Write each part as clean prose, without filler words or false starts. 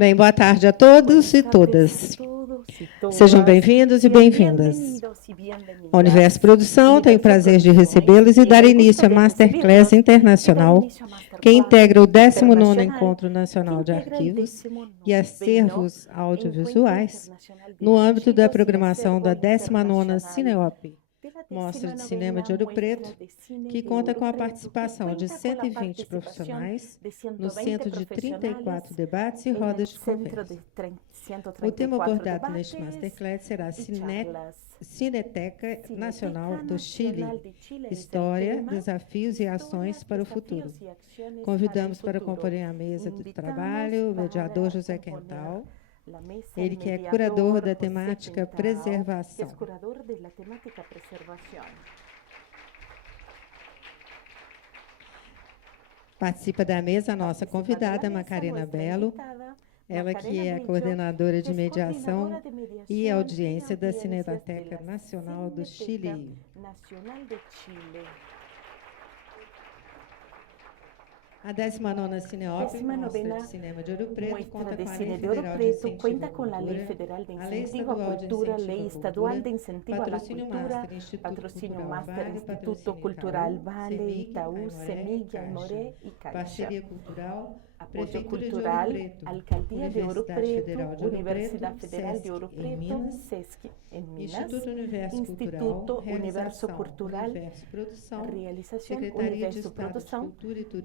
Bem, boa tarde a todos e todas. Sejam bem-vindos e bem-vindas. A Universo Produção tem o prazer de recebê-los e dar início à Masterclass Internacional, que integra o 19º Encontro Nacional de Arquivos e Acervos Audiovisuais, no âmbito da programação da 19ª Cineop, Mostra de Cinema de Ouro Preto, que conta com a participação de 120 profissionais no centro de 34 debates e rodas de conversa. O tema abordado neste Masterclass será Cineteca Nacional do Chile, História, Desafios e Ações para o Futuro. Convidamos para acompanhar a mesa de trabalho o mediador José Quental, ele que é curador da temática preservação. Participa da mesa a nossa convidada, Macarena Bello, ela que é a coordenadora de mediação e audiência da Cineteca Nacional do Chile. A 19ª Cineop, Mostra de Cinema de Ouro Preto, conta com a Lei Federal de Incentivo à Cultura, Lei Estadual de Incentivo à Cultura, Patrocínio Master, Instituto Cultural Vale, Itaú, Semig, Aimoré e Caixa. Parceria Cultural, Apoio Cultural, Alcaldia de Ouro Preto, Universidade Federal de Ouro Preto, SESC em Minas, Instituto Universo Cultural, Realização Universo Produção,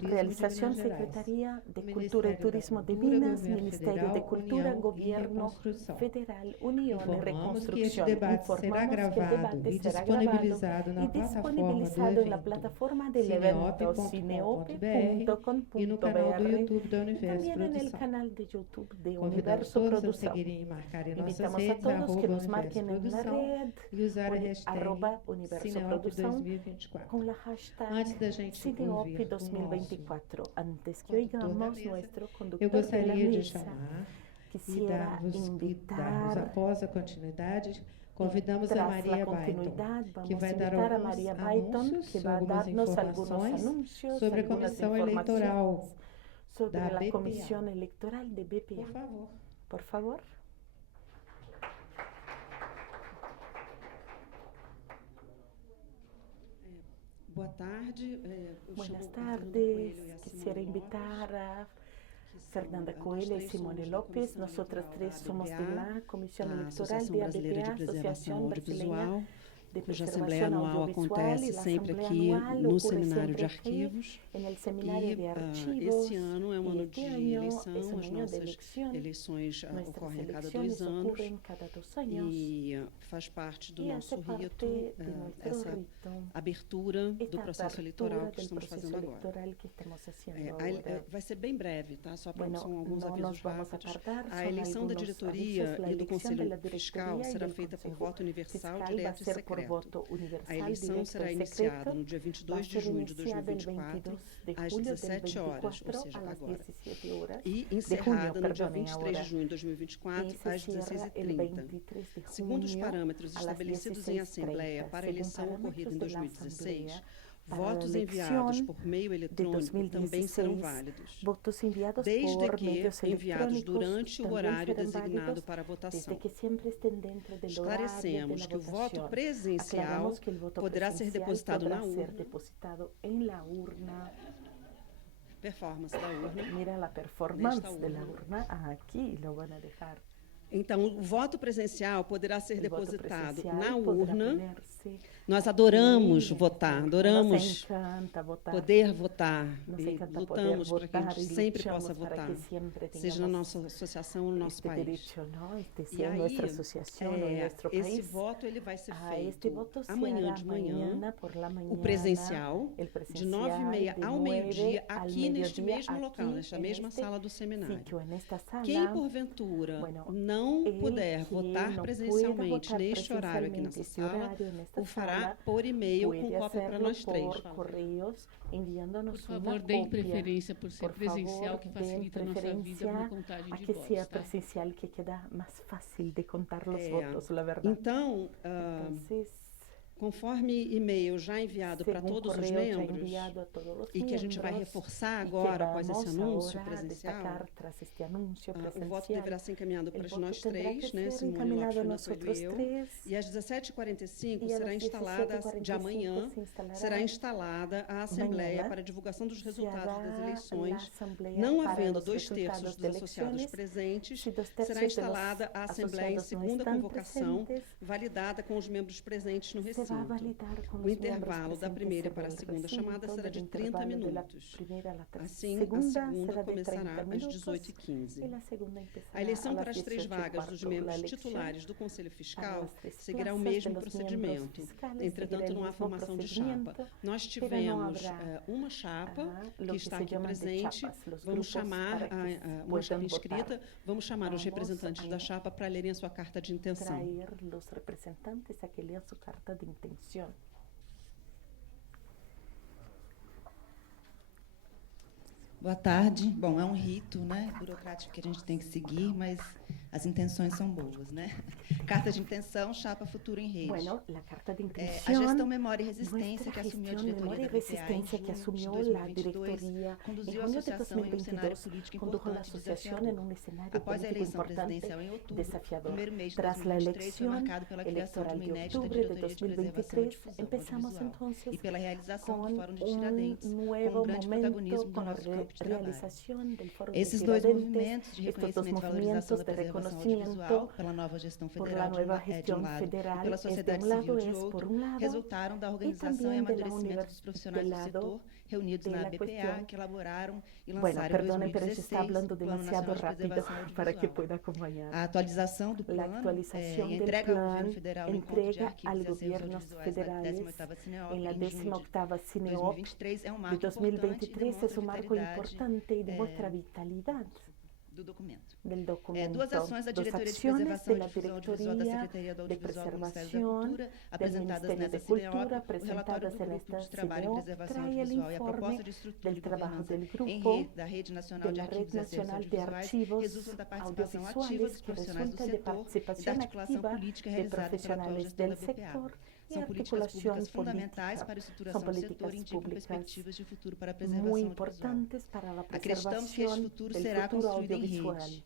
Realização Secretaria de Cultura e Turismo de Minas, Ministério de Cultura, Governo Federal, União e Reconstrução. Informamos que o debate será gravado e disponibilizado na plataforma do evento cineop.com.br e no canal do YouTube da Universo También en el Produção. canal de YouTube de Convidamos Universo todos a Produção. seguirem e marcarem nossas Invitamos a redes, todos que nos marquen en la @Universo red, e usar a hashtag @Universo Cineop Produção, 2024. con la hashtag Antes da gente Cineop ouvir o 2024. Antes que condutor da oigamos mesa, nuestro eu conductor de la gostaria de mesa, chamar e quisiera darmos invitar, após a continuidade, convidamos a tras Maria la Baiton, continuidad, que vamos a vai dar invitar a alguns Maria Baiton, anúncios, que va a algumas darnos algunos informações anuncios, sobre a algunas Comissão Eleitoral informaciones sobre da la BPA. Comisión Electoral de Por BPA. favor. Por favor. Boa tarde. Buenas tardes. Quisiera invitar a Fernanda Coelho y Simone López. Nosotras tres somos de la Comisión Electoral de ABPA, Asociação Brasileira de cuja Preservação Assembleia Anual Audiovisual, acontece e a sempre Assembleia aqui Anual no ocorre Seminário de sempre aqui Arquivos. no Seminário de Arquivos. Esse ano é um ano de eleição, as nossas eleições ocorrem a cada 2 anos e faz parte do nosso rito, essa abertura do processo eleitoral que estamos fazendo agora. Vai ser bem breve, tá? Só para são alguns avisos rápidos. A eleição da diretoria e do Conselho Fiscal será feita por voto universal, direto e secreto. A eleição será iniciada no dia 22 de junho de 2024, às 17 horas, ou seja, agora. E encerrada no dia 23 de junho de 2024, às 16h30. Segundo os parâmetros estabelecidos em Assembleia para a eleição ocorrida em 2016, votos enviados por meio eletrônico também serão válidos, desde que enviados durante o horário designado para a votação. Esclarecemos que o voto presencial poderá ser depositado na urna. Performance da urna. Mira a performance da urna. Aqui lo van a deixar. Então, o voto presencial poderá ser depositado na urna. Nós adoramos votar, adoramos poder votar e lutamos para que a gente sempre possa votar, seja na nossa associação ou no nosso país. E aí, esse voto ele vai ser feito amanhã de manhã, o presencial, de 9h30 ao meio-dia, aqui neste mesmo local, nesta mesma sala do seminário. Quem, porventura, não puder votar presencialmente neste horário aqui nessa sala, o fará por e-mail com cópia para nós três. Por favor, deem preferência por ser presencial, que facilita a nossa vida na contagem de votos. Que seja presencial, que queda mais fácil de contar os votos, la verdade. Então, Conforme e-mail já enviado para todos os membros, e que a gente vai reforçar agora após esse anúncio presencial, o voto deverá ser encaminhado para nós três, né, Simone Lopes, Fernando Coelho e eu, e às 17h45 será instalada, de amanhã, será instalada a Assembleia para divulgação dos resultados das eleições. Não havendo 2/3 dos associados presentes, será instalada a Assembleia em segunda convocação, validada com os membros presentes no recinto. O intervalo da primeira para a segunda chamada será de 30 minutos. Assim, a segunda começará às 18h15. A eleição para as 3 vagas dos membros titulares do Conselho Fiscal seguirá o mesmo procedimento. Entretanto, não há formação de chapa. Nós tivemos uma chapa que está aqui presente. Vamos chamar uma chapa inscrita. Vamos chamar os representantes da chapa para lerem a sua carta de intenção. Boa tarde. Bom, é um rito, né, burocrático que a gente tem que seguir, mas as intenções são boas, né? Carta de intenção, chapa Futuro em Rede. Bueno, la carta de intención, a gestão Memória e Resistência, que assumiu a diretoria da BPA em junho de 2022, conduziu a associação em um cenário político importante e desafiador. Após a eleição presidencial em outubro, o primeiro mês de 2023 foi marcado pela criação de uma inédita diretoria de preservação e difusão audiovisual e pela realização do Fórum de Tiradentes, com um grande protagonismo do nosso campo de trabalho. Esses 2 movimentos de reconhecimento e valorização da preservação audiovisual pela nova gestão federal de um lado e pela sociedade civil de outro, resultaram da organização e amadurecimento dos profissionais do setor reunidos na BPA, que elaboraram e lançaram em 2016 o Plano Nacional de Preservação Audiovisual. A atualização do plano e entrega ao governo federal no encontro de arquivos e acervos audiovisuais da 18ª Cineop em junho de 2023 é um marco importante e demonstra a vitalidade do documento. 2 ações da Diretoria de Preservação e Difusão Audiovisual da Secretaria do Audiovisual do Ministério da Cultura, apresentadas nessa Cineop, o relatório do Grupo de Trabalho em Preservação Audiovisual e a proposta de estrutura e governança da Rede Nacional de Arquivos e Acervos Audiovisuais resultam da participação ativa dos profissionais do setor e da articulação política realizada pela atual gestão da BPA. São políticas públicas fundamentais para a estruturação do setor e indicam perspectivas de futuro para a preservação audiovisual. Acreditamos que este futuro será construído em rede.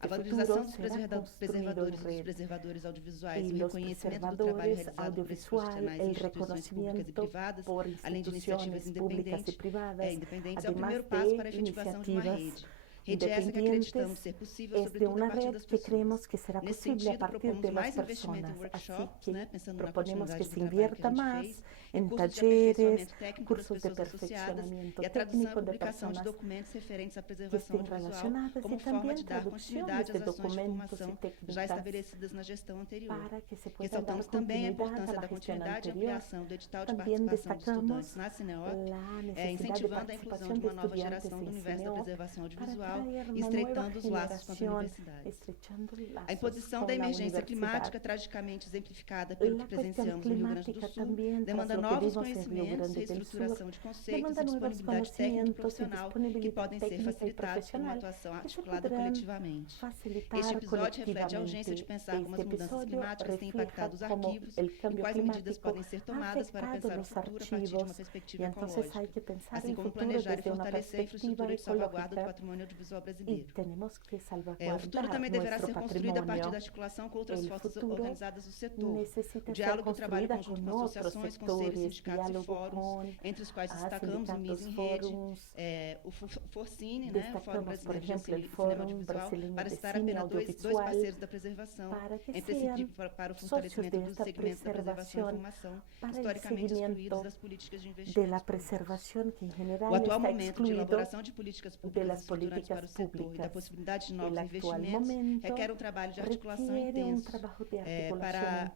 A valorização dos preservadores e dos preservadores audiovisuais e o reconhecimento do trabalho realizado por esses profissionais em instituições públicas e privadas, além de iniciativas independentes, é o primeiro passo para a efetivação de uma rede. Rede essa que acreditamos ser possível, sobretudo a partir das pessoas. Nesse sentido, propomos mais investimento em workshops, né, pensando na continuidade do trabalho que a gente fez, em cursos de aperfeiçoamento técnico das pessoas associadas e a tradução e publicação de documentos referentes à preservação audiovisual como forma de dar continuidade às ações de formação já estabelecidas na gestão anterior. Ressaltamos também a importância da continuidade e ampliação do edital de participação dos estudantes na Cineop, incentivando a inclusão de uma nova geração do universo da preservação audiovisual e estreitando os laços com as universidades. A imposição da emergência climática, tragicamente exemplificada pelo que presenciamos no Rio Grande do Sul, demanda novos conhecimentos, reestruturação de conceitos e disponibilidade técnica e profissional que podem ser facilitados por uma atuação articulada coletivamente. Este episódio reflete a urgência de pensar como as mudanças climáticas têm impactado os arquivos e quais medidas podem ser tomadas para pensar o futuro a partir de uma perspectiva ecológica, assim como planejar e fortalecer a infraestrutura de salvaguarda do patrimônio audiovisual brasileiro. O futuro também deverá ser construído a partir da articulação com outras forças organizadas do setor. O diálogo e o trabalho conjunto com associações, conselhos, sindicatos e fóruns, entre os quais destacamos o MIS em Rede, o Forcine, né, o Fórum Brasileiro de Cinema Audiovisual, para citar apenas dois parceiros da preservação, imprescindível para o fortalecimento dos segmentos da preservação e informação, historicamente excluídos das políticas de investimento. O atual momento de elaboração de políticas públicas estruturantes para o setor e da possibilidade de novos investimentos requer um trabalho de articulação intenso para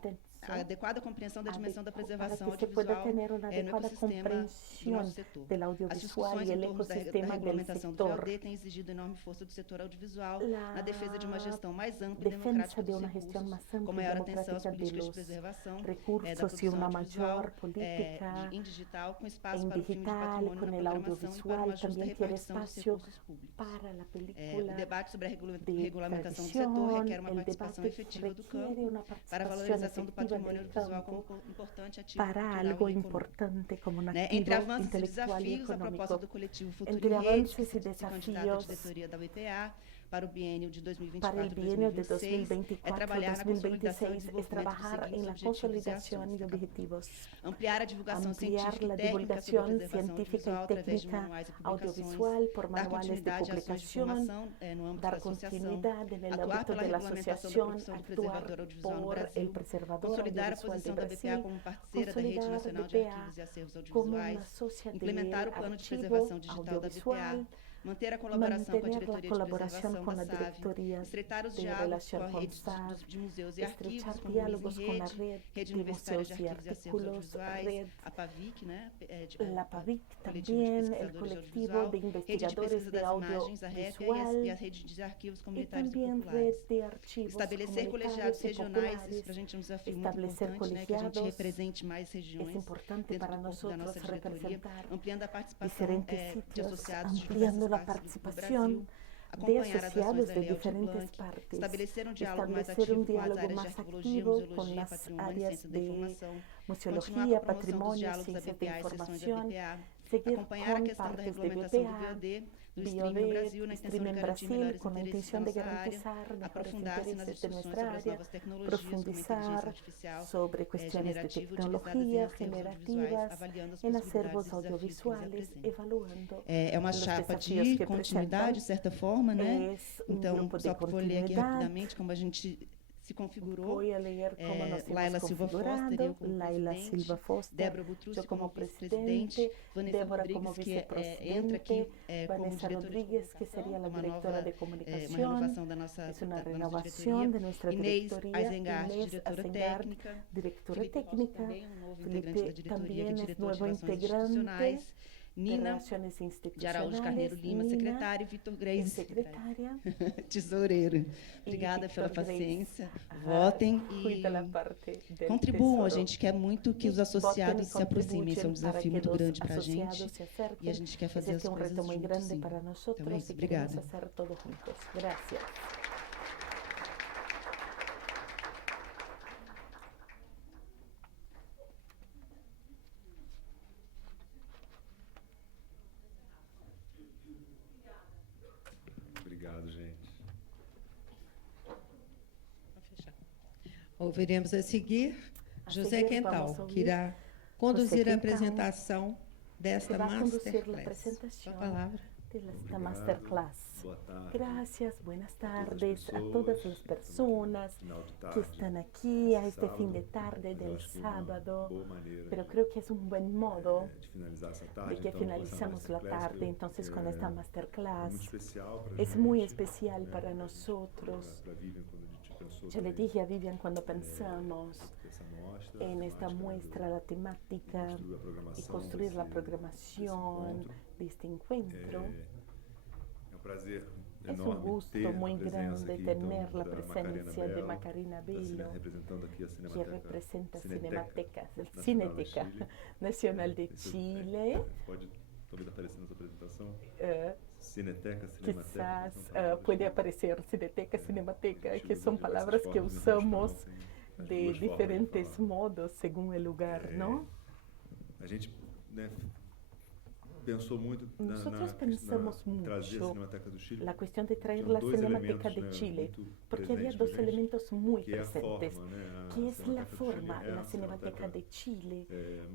a adequada compreensão da dimensão da preservação audiovisual no ecossistema do nosso setor. As discussões em torno da regulamentação do VLD têm exigido enorme força do setor audiovisual na defesa de uma gestão mais ampla e democrática dos recursos, com maior atenção às políticas de preservação da produção audiovisual em digital, com espaço para o filme de patrimônio na programação e para uma justa repartição dos recursos públicos. O debate sobre a regulamentação do setor requer uma participação efetiva do campo para a valorização do patrimônio reserva del campo para algo importante como un activo intelectual y económico. Entre avances y desafíos para el bienio de 2024-2026 es trabajar en la consolidación y objetivos, ampliar la divulgación científica y técnica audiovisual por manuales de publicación, dar continuidad en el ámbito de la asociación, actuar por el preservador audiovisual de Brasil, consolidar a BPA como una socia de archivo audiovisual, mantener la colaboración con la Directoría de Relación con SAD, estrechar diálogos con la red de museos y artículos, la PAVIC también, el colectivo de investigadores de audiovisual y también red de archivos comunitarios y populares, establecer colegiados. Es importante para nosotros representar diferentes sitios, ampliando la participación de asociados de diferentes partes, establecer un diálogo más activo con las áreas de museología, patrimonio, ciencias de información, seguir con partes de BPA, BioD, Stream en Brasil, con la intención de garantizar mejores intereses de nuestra área, profundizar sobre cuestiones de tecnología generativas en acervos audiovisuales, evaluando los desafíos que continuidade, de certa forma, né? Então, só para vou ler aqui rapidamente como a gente se configurou. Voy a leer cómo nos hemos configurado. Laila Silva Foster, Débora Butrussi como presidente, Débora como vicepresidente, Vanessa Rodríguez, que sería la directora de comunicación, es una renovación de nuestra directoría, Inés Azengard, directora técnica, Felipe también es nuevo integrante, Nina de Araújo Carneiro Lima, secretária, e Vitor Greis, secretária, tesoureiro. Obrigada pela paciência. Votem e contribuam. A gente quer muito que os associados se aproximem. Esse é um desafio muito grande para a gente. E a gente quer fazer as coisas juntos. Então é isso. Obrigada. Gracias. Ouviremos a seguir José Quental, que irá conduzir a apresentação desta masterclass. A palavra. Esta masterclass. Gracias, buenas tardes a todas las personas que están aquí a este fin de tarde del sábado, pero creo que es un buen modo de que finalizamos la tarde entonces con esta masterclass. Es muy especial para nosotros. Yo le dije a Vivian cuando pensamos en esta muestra, la temática y construir la programación de este encuentro. Es un gusto muy grande tener la presencia de Macarena Bello, que representa Cineteca Nacional de Chile. Quizás puede aparecer Cineteca, Cinemateca, que son palabras que usamos de diferentes modos según el lugar, ¿no? Nosotros pensamos mucho la cuestión de traer la Cinemateca de Chile, porque había dos elementos muy presentes, que es la forma. La Cinemateca de Chile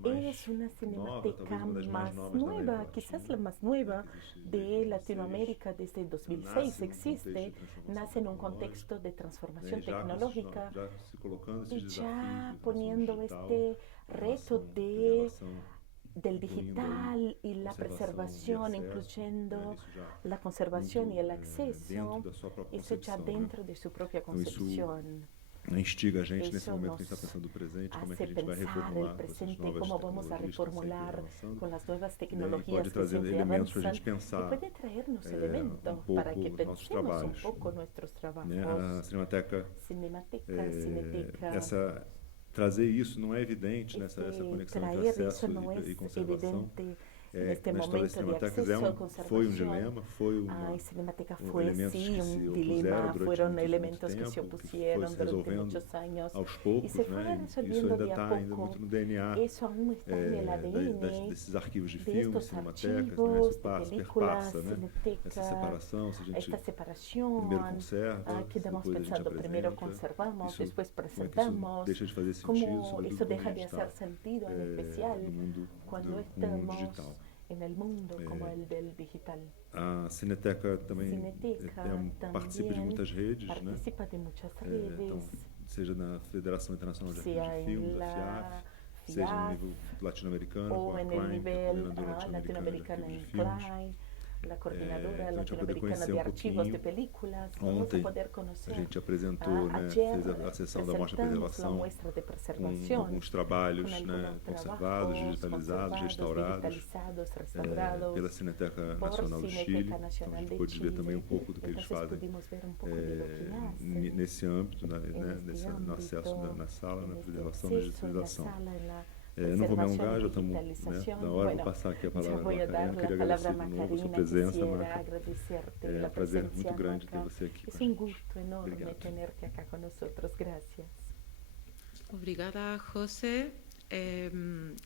es una cinemateca más nueva, quizás la más nueva de Latinoamérica desde 2006 existe, nace en un contexto de transformación tecnológica y ya poniendo este reto del digital y la preservación, incluyendo la conservación y el acceso, eso ya dentro de su propia concepción. Instiga a gente nesse momento que a gente está pensando no presente, como é que a gente vai reformular com essas novas tecnologias con las nuevas tecnologías que siempre avanzan, y puede traernos elementos para que pensemos un poco nuestros trabajos. A Cinemateca, trazer isso não é evidente, essa conexão entre acesso e conservação. neste momento de acesso à conservação. Foi dilema, foi a Cinemateca foi sim dilema, foram elementos que se opuseram durante muitos anos poucos, e se foi resolvendo de a pouco. No DNA, isso aún está no ADN desses arquivos de filmes, cinematecas, arquivos, né? películas, cineteca, essa separação, se a gente esta separação primeiro conserva, que estamos pensando, primeiro conservamos, depois apresentamos, deixa de fazer sentido, como isso deixa de fazer sentido, em especial quando estamos no mundo como el del digital. A Cineteca também participa de muitas redes, participa né? de muitas redes, então, seja na Federação Internacional de Arquivos de Filmes, a FIAF, seja no nível latino-americano, com a Klein, que é a coordenadora latino-americana de filmes. La coordinadora latino-americana de arquivos de películas. Ontem poder conhecer. A gente apresentou, fez a sessão da mostra de preservação, com alguns trabalhos conservados, digitalizados, restaurados pela Cineteca Nacional do Chile. Então a gente pôde ver também um pouco do que eles fazem nesse âmbito, no acesso na sala, na preservação e digitalização. Não vou me alongar, já estamos na hora, vou passar aqui a palavra para a Macarena. Queria agradecer de novo a sua presença, Maca. É um prazer muito grande ter você aqui. É um gosto enorme ter-te aqui conosco. Graças. Obrigada, José.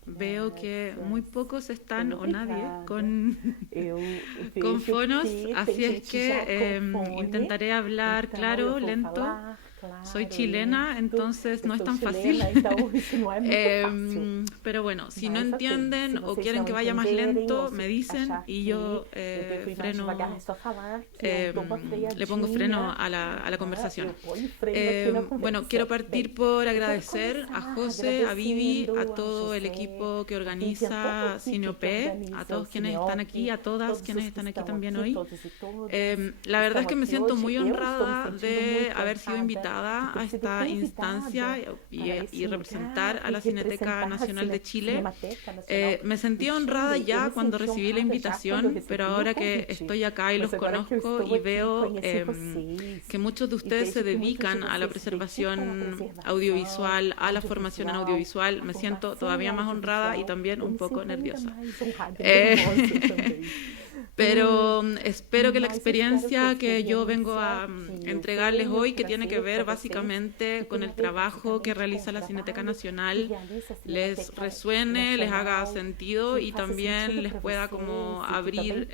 Veo que muy pocos están o nadie con fonos, así es que intentaré hablar claro, lento. Soy chilena, entonces no es tan fácil. Pero bueno, si no entienden o quieren que vaya más lento, me dicen y yo freno, le pongo freno a la conversación. Bueno, quiero partir por agradecer a José, a Vivi, a todo el equipo que organiza CineOP, a todos quienes están aquí, a todas quienes están aquí también hoy. La verdad es que me siento muy honrada de haber sido invitada a esta instancia y representar a la Cineteca Nacional de Chile. Me sentí honrada ya cuando recibí la invitación, pero ahora que estoy acá y los conozco y veo que muchos de ustedes se dedican a la preservación audiovisual, a la formación en audiovisual, me siento todavía más honrada y también un poco nerviosa. Pero espero que la experiencia que yo vengo a entregarles hoy, que tiene que ver básicamente con el trabajo que realiza la Cineteca Nacional, les resuene, les haga sentido y también les pueda como abrir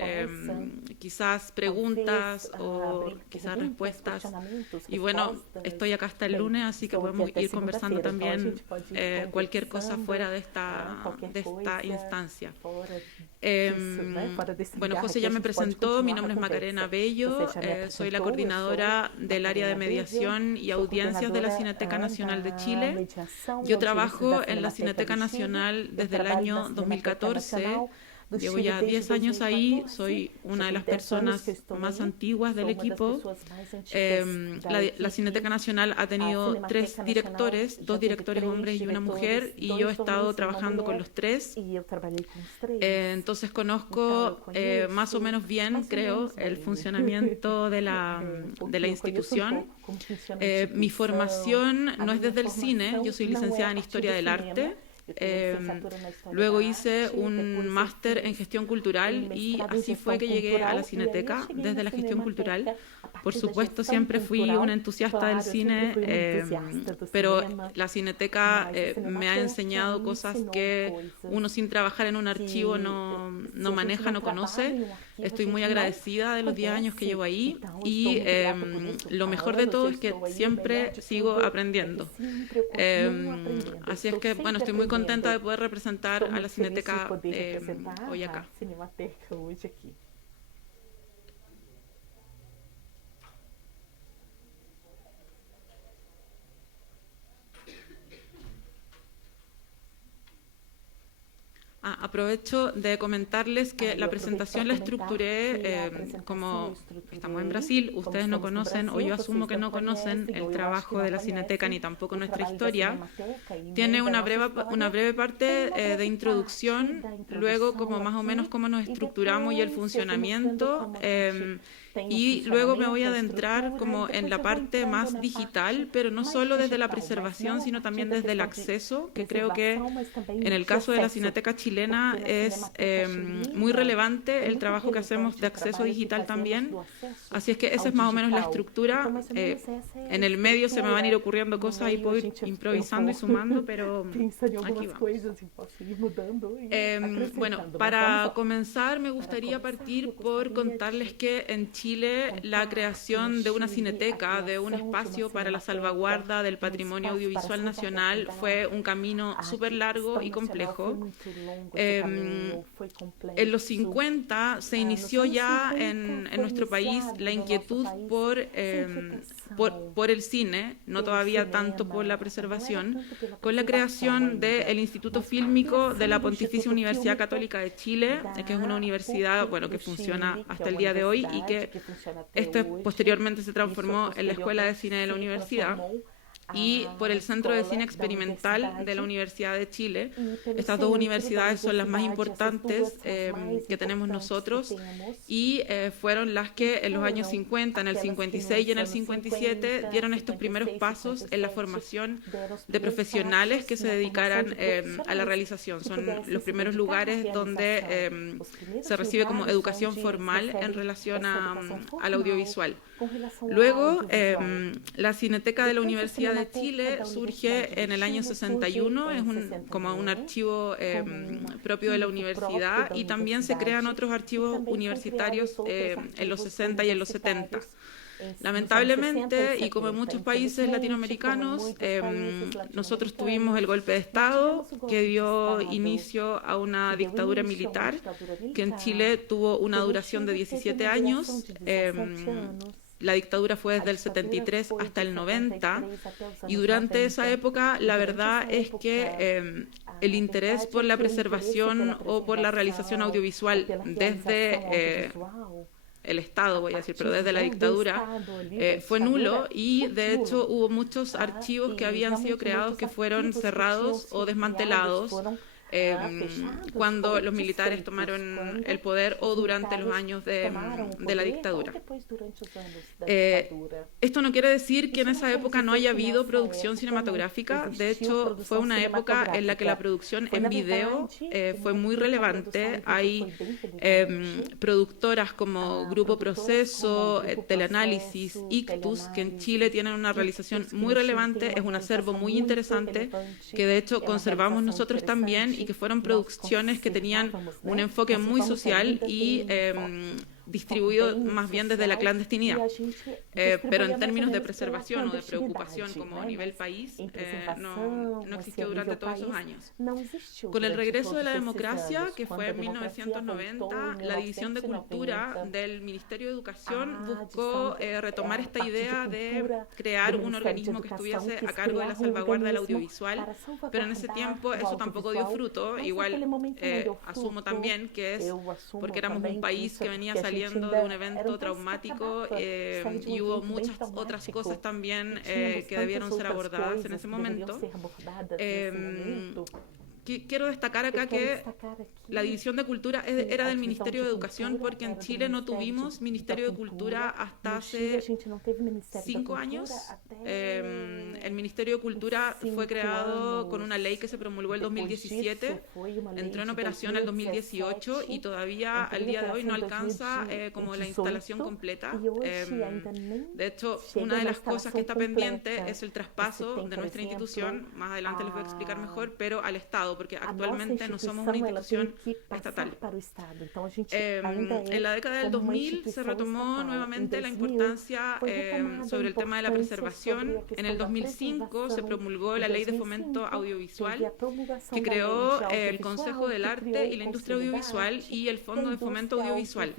quizás preguntas o quizás respuestas. Y bueno, estoy acá hasta el lunes, así que podemos ir conversando también cualquier cosa fuera de esta instancia. Bueno, José ya me presentó, mi nombre es Macarena Bello, soy la coordinadora del área de mediación y audiencias de la Cineteca Nacional de Chile. Yo trabajo en la Cineteca Nacional desde el año 2014. Llevo ya 10 años ahí, soy una de las personas más antiguas del equipo. La Cineteca Nacional ha tenido 3 directores, 2 directores hombres y una mujer, y yo he estado trabajando con los 3. Entonces conozco más o menos bien, creo, el funcionamiento de la institución. Mi formación no es desde el cine, yo soy licenciada en Historia del Arte. Luego hice un máster en gestión cultural y así fue que llegué a la Cineteca desde la gestión cultural. Por supuesto siempre fui una entusiasta del cine, pero la Cineteca me ha enseñado cosas que uno sin trabajar en un archivo no maneja, no conoce. Estoy muy agradecida de los 10 años que llevo ahí y lo mejor de todo es que siempre sigo aprendiendo. Así es que, bueno, estoy muy contenta de poder representar a la Cineteca hoy acá. Aprovecho de comentarles que la presentación la estructuré como estamos en Brasil, ustedes no conocen, o yo asumo que no conocen el trabajo de la Cineteca ni tampoco nuestra historia. Tiene una breve parte de introducción, luego como más o menos cómo nos estructuramos y el funcionamiento. y luego me voy a adentrar como en la parte más digital, pero no solo desde la preservación, sino también desde el acceso, que creo que en el caso de la Cineteca chilena es muy relevante el trabajo que hacemos de acceso digital también. Así es que esa es más o menos la estructura. En el medio se me van a ir ocurriendo cosas y puedo ir improvisando y sumando, pero aquí vamos. Bueno, para comenzar me gustaría partir por contarles que en Chile la creación de una cineteca, de un espacio para la salvaguarda del patrimonio audiovisual nacional, fue un camino súper largo y complejo. En los 50 se inició ya en nuestro país la inquietud por el cine, no todavía tanto por la preservación, con la creación del Instituto Fílmico de la Pontificia Universidad Católica de Chile, que es una universidad, bueno, que funciona hasta el día de hoy y que posteriormente se transformó en la Escuela de Cine de la Universidad, y por el Centro de Cine Experimental de la Universidad de Chile. Estas dos universidades son las más importantes que tenemos nosotros y fueron las que en los años 50, en el 56 y en el 57 dieron estos primeros pasos en la formación de profesionales que se dedicaran a la realización. Son los primeros lugares donde se recibe como educación formal en relación al audiovisual. Luego, la Cineteca de la Universidad de Chile surge en el año 61, es como un archivo propio de la universidad, y también se crean otros archivos universitarios en los 60 y en los 70. Lamentablemente, y como en muchos países latinoamericanos, nosotros tuvimos el golpe de Estado que dio inicio a una dictadura militar que en Chile tuvo una duración de 17 años. La dictadura fue desde el 73 hasta el 90, y durante esa época la verdad es que el interés por la preservación o por la realización audiovisual desde el Estado, voy a decir, pero desde la dictadura, fue nulo, y de hecho hubo muchos archivos que habían sido creados que fueron cerrados o desmantelados cuando los militares tomaron el poder o durante los años de la dictadura. Esto no quiere decir que en esa época no haya habido producción cinematográfica. De hecho, fue una época en la que la producción en video fue muy relevante. Hay productoras como Grupo Proceso, Teleanálisis, Ictus, que en Chile tienen una realización muy relevante. Es un acervo muy interesante que de hecho conservamos nosotros también, y que fueron producciones que tenían un enfoque muy social y distribuido más bien desde la clandestinidad, pero en términos de preservación o de preocupación como a nivel país, no existió durante todos esos años. Con el regreso de la democracia, que fue en 1990, la División de Cultura del Ministerio de Educación buscó retomar esta idea de crear un organismo que estuviese a cargo de la salvaguarda del audiovisual, pero en ese tiempo eso tampoco dio fruto. Igual asumo también que es porque éramos un país que venía saliendo de un evento traumático y hubo muchas otras cosas también que debieron ser abordadas en ese momento. Quiero destacar acá que la División de Cultura era del Ministerio de Educación, porque en Chile no tuvimos Ministerio de Cultura hasta hace 5 años. El Ministerio de Cultura fue creado con una ley que se promulgó el 2017, entró en operación el 2018 y todavía al día de hoy no alcanza como la instalación completa. De hecho, una de las cosas que está pendiente es el traspaso de nuestra institución, más adelante les voy a explicar mejor, pero al Estado, porque actualmente no somos una institución estatal. En la década del 2000 se retomó nuevamente la importancia sobre el tema de la preservación. En el 2005 se promulgó la Ley de Fomento Audiovisual, que creó el Consejo del Arte y la Industria Audiovisual y el Fondo de Fomento Audiovisual.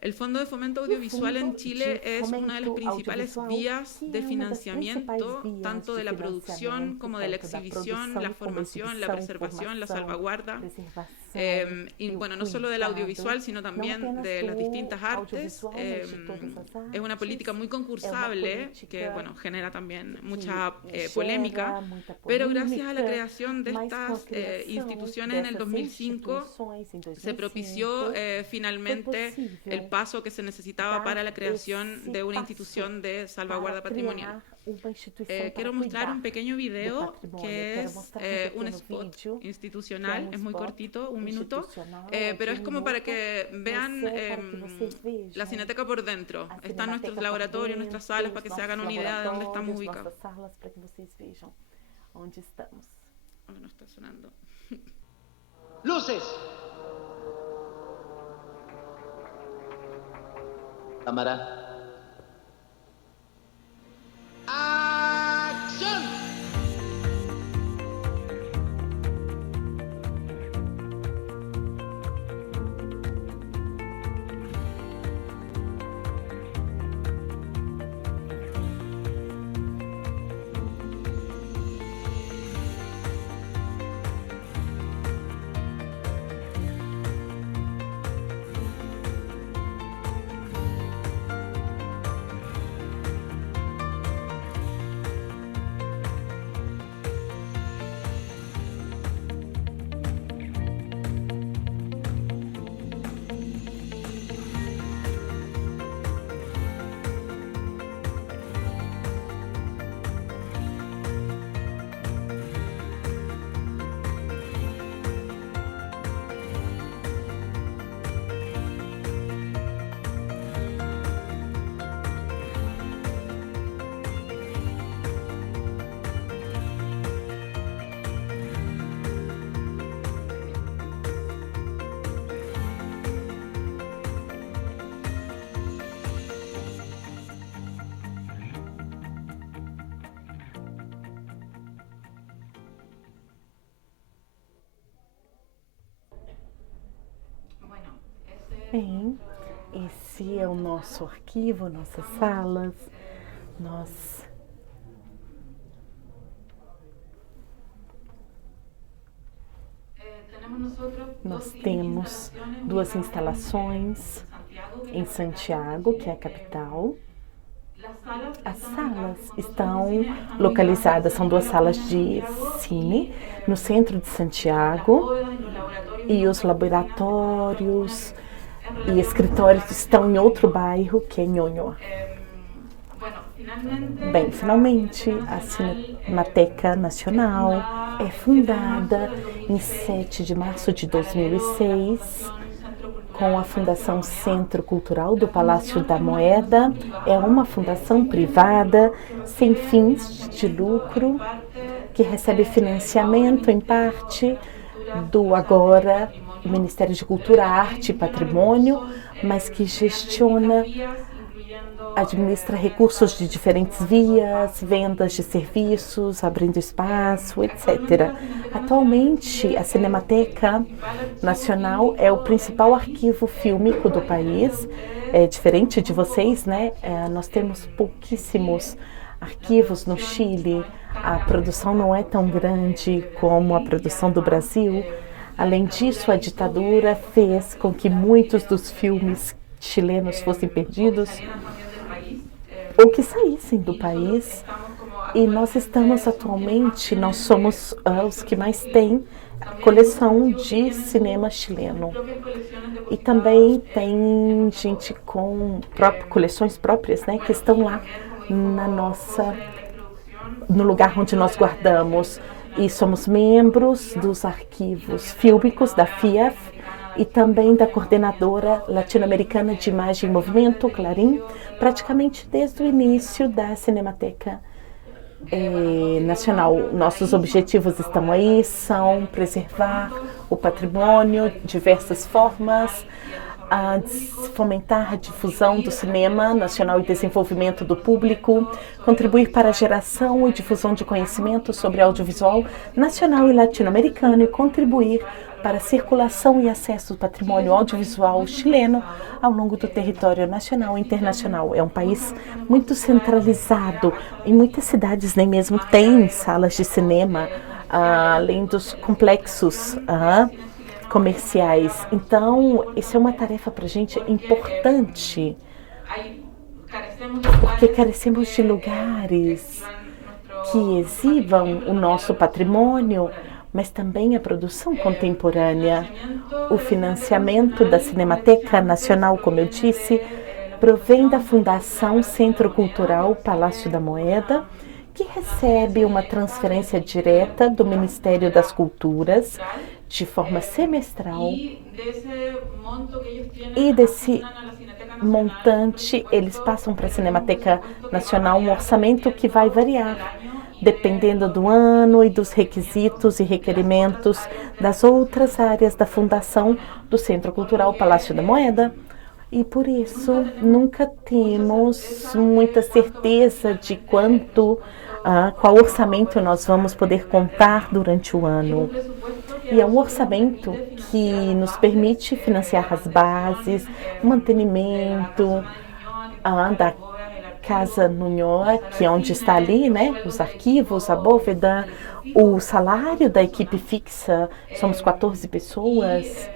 El Fondo de Fomento Audiovisual en Chile es una de las principales vías de financiamiento, tanto de la producción como de la exhibición, la formación, la preservación, la salvaguarda. Y bueno, no solo del audiovisual, sino también de las distintas artes. Es una política muy concursable que, bueno, genera también mucha polémica, pero gracias a la creación de estas instituciones en el 2005 se propició finalmente el paso que se necesitaba para la creación de una institución de salvaguarda patrimonial. Quiero mostrar un pequeño video que es un spot institucional, es muy cortito, 1 minuto, pero es como para que vean la Cineteca por dentro. Están nuestros laboratorios, nuestras salas, para que se hagan una idea de dónde estamos ubicados. No está sonando. ¡Luces! Cámara. ¡Acción! Bem, esse é o nosso arquivo, nossas salas. Nós temos 2 instalações em Santiago, que é a capital. As salas estão localizadas, são 2 salas de cine no centro de Santiago e os laboratórios e escritórios estão em outro bairro, que é Ñuñoa. Bem, finalmente, a Cinemateca Nacional é fundada em 7 de março de 2006, com a Fundação Centro Cultural do Palácio da Moeda. É uma fundação privada, sem fins de lucro, que recebe financiamento, em parte, do agora Ministério de Cultura, Arte e Patrimônio, mas que gestiona, administra recursos de diferentes vias, vendas de serviços, abrindo espaço, etc. Atualmente, a Cinemateca Nacional é o principal arquivo fílmico do país. É diferente de vocês, né? Nós temos pouquíssimos arquivos no Chile. A produção não é tão grande como a produção do Brasil. Além disso, a ditadura fez com que muitos dos filmes chilenos fossem perdidos ou que saíssem do país. E nós estamos atualmente, nós somos os que mais têm coleção de cinema chileno. E também tem gente com coleções próprias, né, que estão lá no lugar onde nós guardamos. E somos membros dos arquivos fílmicos da FIAF e também da Coordenadora Latino-Americana de Imagem e Movimento, Clarim, praticamente desde o início da Cinemateca Nacional. Nossos objetivos estão aí, são preservar o patrimônio de diversas formas, fomentar a difusão do cinema nacional e desenvolvimento do público, contribuir para a geração e difusão de conhecimento sobre audiovisual nacional e latino-americano e contribuir para a circulação e acesso do patrimônio audiovisual chileno ao longo do território nacional e internacional. É um país muito centralizado. Em muitas cidades nem mesmo tem salas de cinema, além dos complexos comerciais. Então, isso é uma tarefa para a gente importante, porque carecemos de lugares que exibam o nosso patrimônio, mas também a produção contemporânea. O financiamento da Cinemateca Nacional, como eu disse, provém da Fundação Centro Cultural Palácio da Moeda, que recebe uma transferência direta do Ministério das Culturas de forma semestral. E desse montante, eles passam para a Cinemateca Nacional um orçamento que vai variar, dependendo do ano e dos requisitos e requerimentos das outras áreas da Fundação do Centro Cultural Palácio da Moeda. E por isso, nunca temos muita certeza de qual orçamento nós vamos poder contar durante o ano. E é um orçamento que nos permite financiar as bases, o mantenimento da Casa Nunhoa, que é onde está ali, né, os arquivos, a bóveda, o salário da equipe fixa, somos 14 pessoas,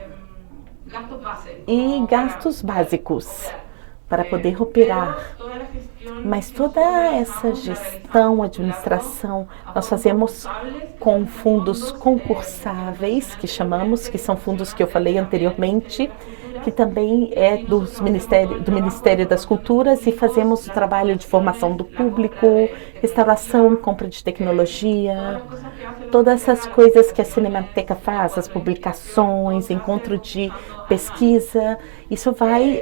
e gastos básicos para poder operar. Mas toda essa gestão, administração, nós fazemos com fundos concursáveis, que chamamos, que são fundos que eu falei anteriormente, que também é do Ministério das Culturas, e fazemos o trabalho de formação do público, restauração, compra de tecnologia, todas essas coisas que a Cinemateca faz, as publicações, encontro de pesquisa, isso vai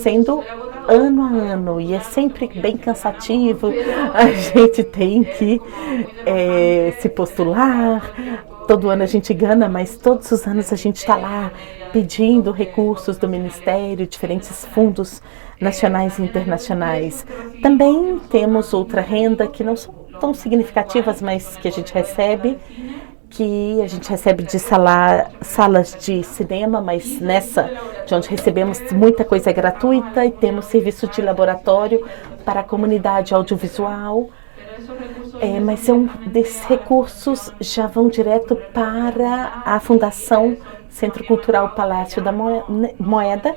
sendo ano a ano, e é sempre bem cansativo. A gente tem que se postular, todo ano a gente ganha, mas todos os anos a gente está lá pedindo recursos do Ministério, diferentes fundos nacionais e internacionais. Também temos outra renda que não são tão significativas, mas que a gente recebe de salas de cinema, mas nessa de onde recebemos muita coisa gratuita, e temos serviço de laboratório para a comunidade audiovisual. Mas desses recursos já vão direto para a Fundação Centro Cultural Palácio da Moeda,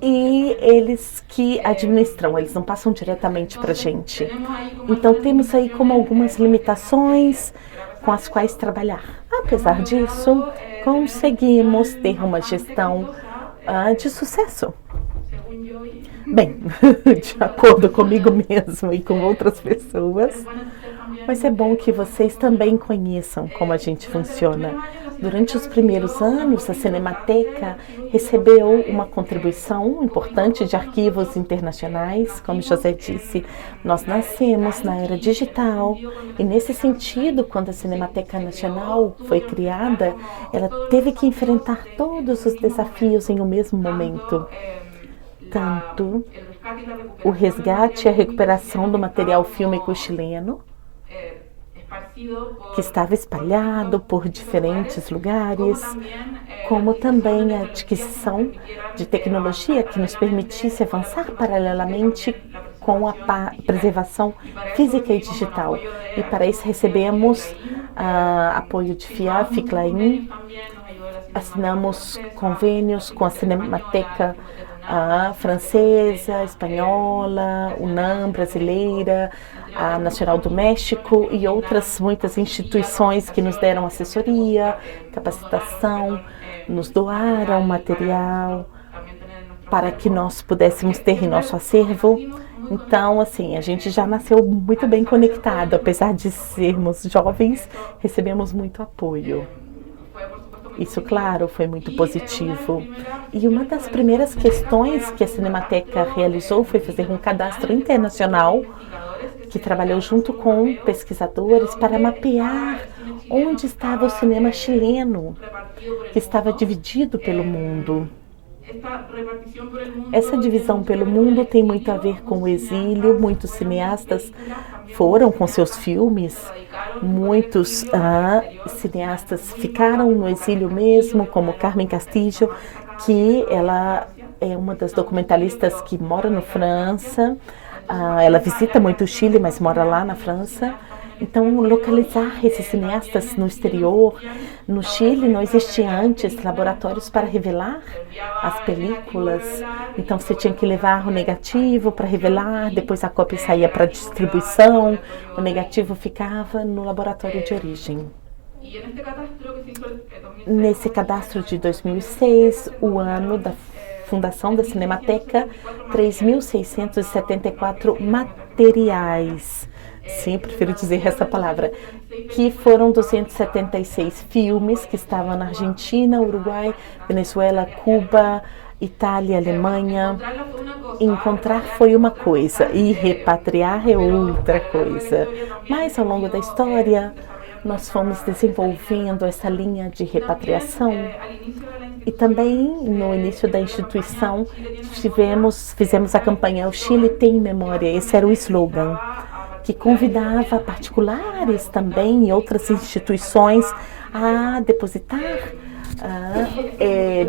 e eles que administram, eles não passam diretamente para a gente. Então temos aí como algumas limitações com as quais trabalhar. Apesar disso, conseguimos ter uma gestão de sucesso. Bem, de acordo comigo mesmo e com outras pessoas, mas é bom que vocês também conheçam como a gente funciona. Durante os primeiros anos, a Cinemateca recebeu uma contribuição importante de arquivos internacionais. Como José disse, nós nascemos na era digital, e nesse sentido, quando a Cinemateca Nacional foi criada, ela teve que enfrentar todos os desafios em um mesmo momento. Tanto o resgate e a recuperação do material fílmico chileno, que estava espalhado por diferentes lugares, como também a adquisição de tecnologia que nos permitisse avançar paralelamente com a preservação física e digital. E para isso recebemos apoio de FIAF e CLAIN, assinamos convênios com a Cinemateca francesa, espanhola, UNAM brasileira, a Nacional do México e outras muitas instituições que nos deram assessoria, capacitação, nos doaram material para que nós pudéssemos ter em nosso acervo. Então, assim, a gente já nasceu muito bem conectado, apesar de sermos jovens, recebemos muito apoio. Isso, claro, foi muito positivo. E uma das primeiras questões que a Cinemateca realizou foi fazer um cadastro internacional, que trabalhou junto com pesquisadores para mapear onde estava o cinema chileno, que estava dividido pelo mundo. Essa divisão pelo mundo tem muito a ver com o exílio. Muitos cineastas foram com seus filmes, muitos cineastas ficaram no exílio mesmo, como Carmen Castillo, que ela é uma das documentalistas que mora na França. Ela visita muito o Chile, mas mora lá na França. Então, localizar esses cineastas no exterior. No Chile, não existia antes laboratórios para revelar as películas. Então, você tinha que levar o negativo para revelar, depois a cópia saía para distribuição, o negativo ficava no laboratório de origem. Nesse cadastro de 2006, o ano da fundação da Cinemateca, 3.674 materiais. Sim, prefiro dizer essa palavra. Que foram 276 filmes que estavam na Argentina, Uruguai, Venezuela, Cuba, Itália, Alemanha. Encontrar foi uma coisa e repatriar é outra coisa. Mas ao longo da história, nós fomos desenvolvendo essa linha de repatriação. E também, no início da instituição, fizemos a campanha O Chile tem memória. Esse era o slogan, que convidava particulares também e outras instituições a depositar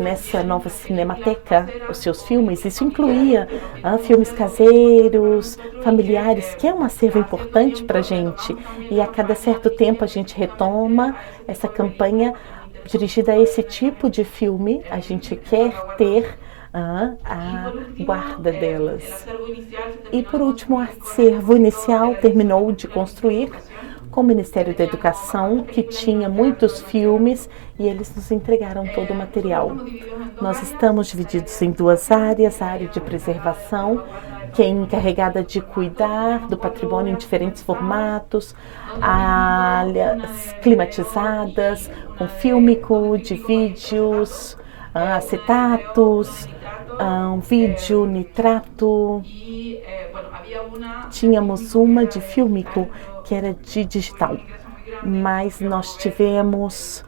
nessa nova cinemateca os seus filmes. Isso incluía filmes caseiros, familiares, que é um acervo importante para a gente. E a cada certo tempo a gente retoma essa campanha dirigida a esse tipo de filme. A gente quer ter a guarda delas. E por último, o acervo inicial terminou de construir com o Ministério da Educação, que tinha muitos filmes, e eles nos entregaram todo o material. Nós estamos divididos em duas áreas: a área de preservação, que é encarregada de cuidar do patrimônio em diferentes formatos, áreas climatizadas, com fílmico, de vídeos, acetatos, vídeo, nitrato. Tínhamos uma de fílmico que era de digital, mas nós tivemos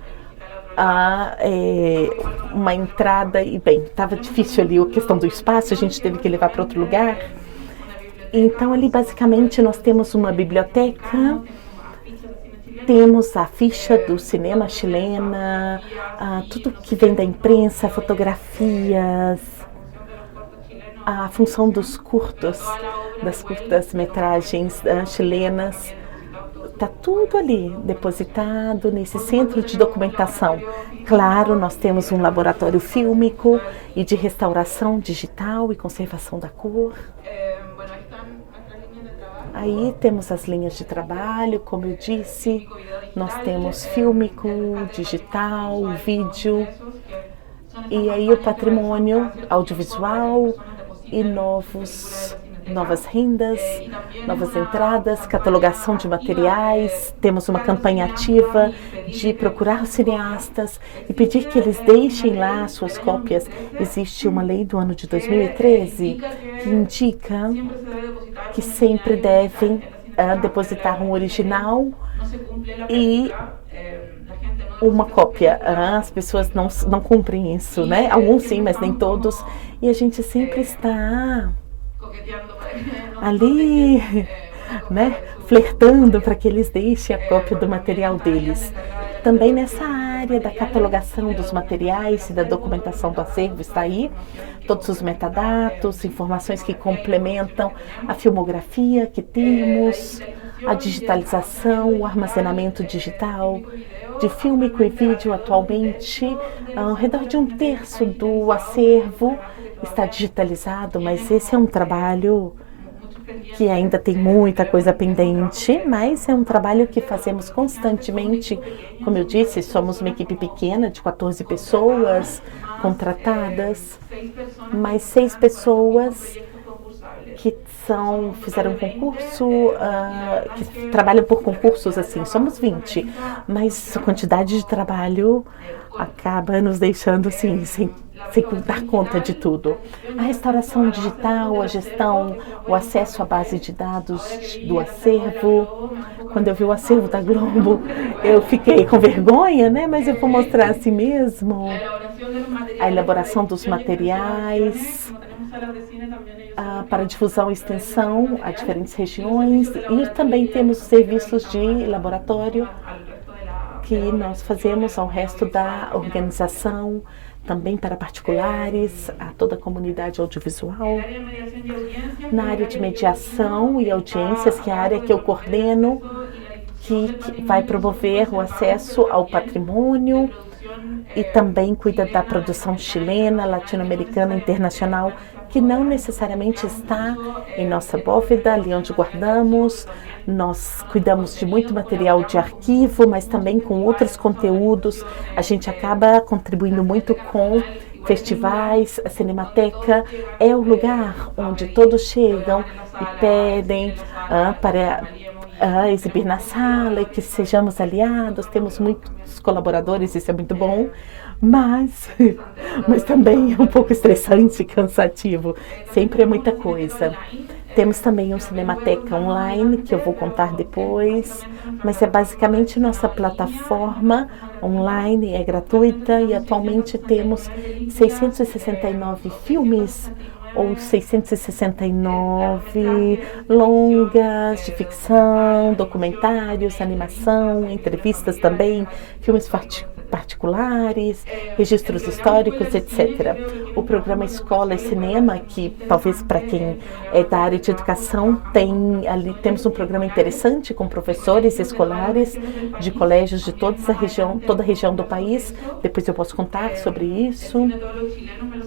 uma entrada e, bem, estava difícil ali a questão do espaço, a gente teve que levar para outro lugar. Então, ali, basicamente, nós temos uma biblioteca, temos a ficha do cinema chilena, tudo que vem da imprensa, fotografias, a função dos curtas, das curtas-metragens chilenas. Está tudo ali depositado nesse centro de documentação. Claro, nós temos um laboratório fílmico e de restauração digital e conservação da cor. Aí temos as linhas de trabalho, como eu disse, nós temos fílmico, digital, vídeo, e aí o patrimônio audiovisual e novas rendas, novas entradas, catalogação de materiais. Temos uma campanha ativa de procurar os cineastas e pedir que eles deixem lá suas cópias. Existe uma lei do ano de 2013 que indica que sempre devem depositar um original e uma cópia. As pessoas não cumprem isso, né? Alguns sim, mas nem todos. E a gente sempre está ali, né, flertando para que eles deixem a cópia do material deles. Também nessa área da catalogação dos materiais e da documentação do acervo está aí todos os metadados, informações que complementam a filmografia que temos, a digitalização, o armazenamento digital de fílmico e vídeo. Atualmente, ao redor de 1/3 do acervo está digitalizado, mas esse é um trabalho que ainda tem muita coisa pendente, mas é um trabalho que fazemos constantemente. Como eu disse, somos uma equipe pequena de 14 pessoas contratadas, mas 6 pessoas que fizeram concurso, que trabalham por concursos, assim, somos 20, mas a quantidade de trabalho acaba nos deixando assim, sem dar conta de tudo. A restauração digital, a gestão, o acesso à base de dados do acervo. Quando eu vi o acervo da Globo, eu fiquei com vergonha, né? Mas eu vou mostrar assim mesmo. A elaboração dos materiais, para difusão e extensão a diferentes regiões. E também temos serviços de laboratório que nós fazemos ao resto da organização, também para particulares, a toda a comunidade audiovisual. Na área de mediação e audiências, que é a área que eu coordeno, que vai promover o acesso ao patrimônio e também cuida da produção chilena, latino-americana, internacional, que não necessariamente está em nossa bóveda, ali onde guardamos. Nós cuidamos de muito material de arquivo, mas também com outros conteúdos. A gente acaba contribuindo muito com festivais. A Cinemateca é o lugar onde todos chegam e pedem para exibir na sala e que sejamos aliados. Temos muitos colaboradores, isso é muito bom, mas também é um pouco estressante e cansativo. Sempre é muita coisa. Temos também um Cinemateca Online, que eu vou contar depois, mas é basicamente nossa plataforma online, é gratuita e atualmente temos 669 filmes ou 669 longas de ficção, documentários, animação, entrevistas também, filmes particulares, registros históricos, etc. O programa Escola e Cinema, que talvez para quem é da área de educação, temos um programa interessante com professores escolares de colégios de toda a região do país. Depois eu posso contar sobre isso.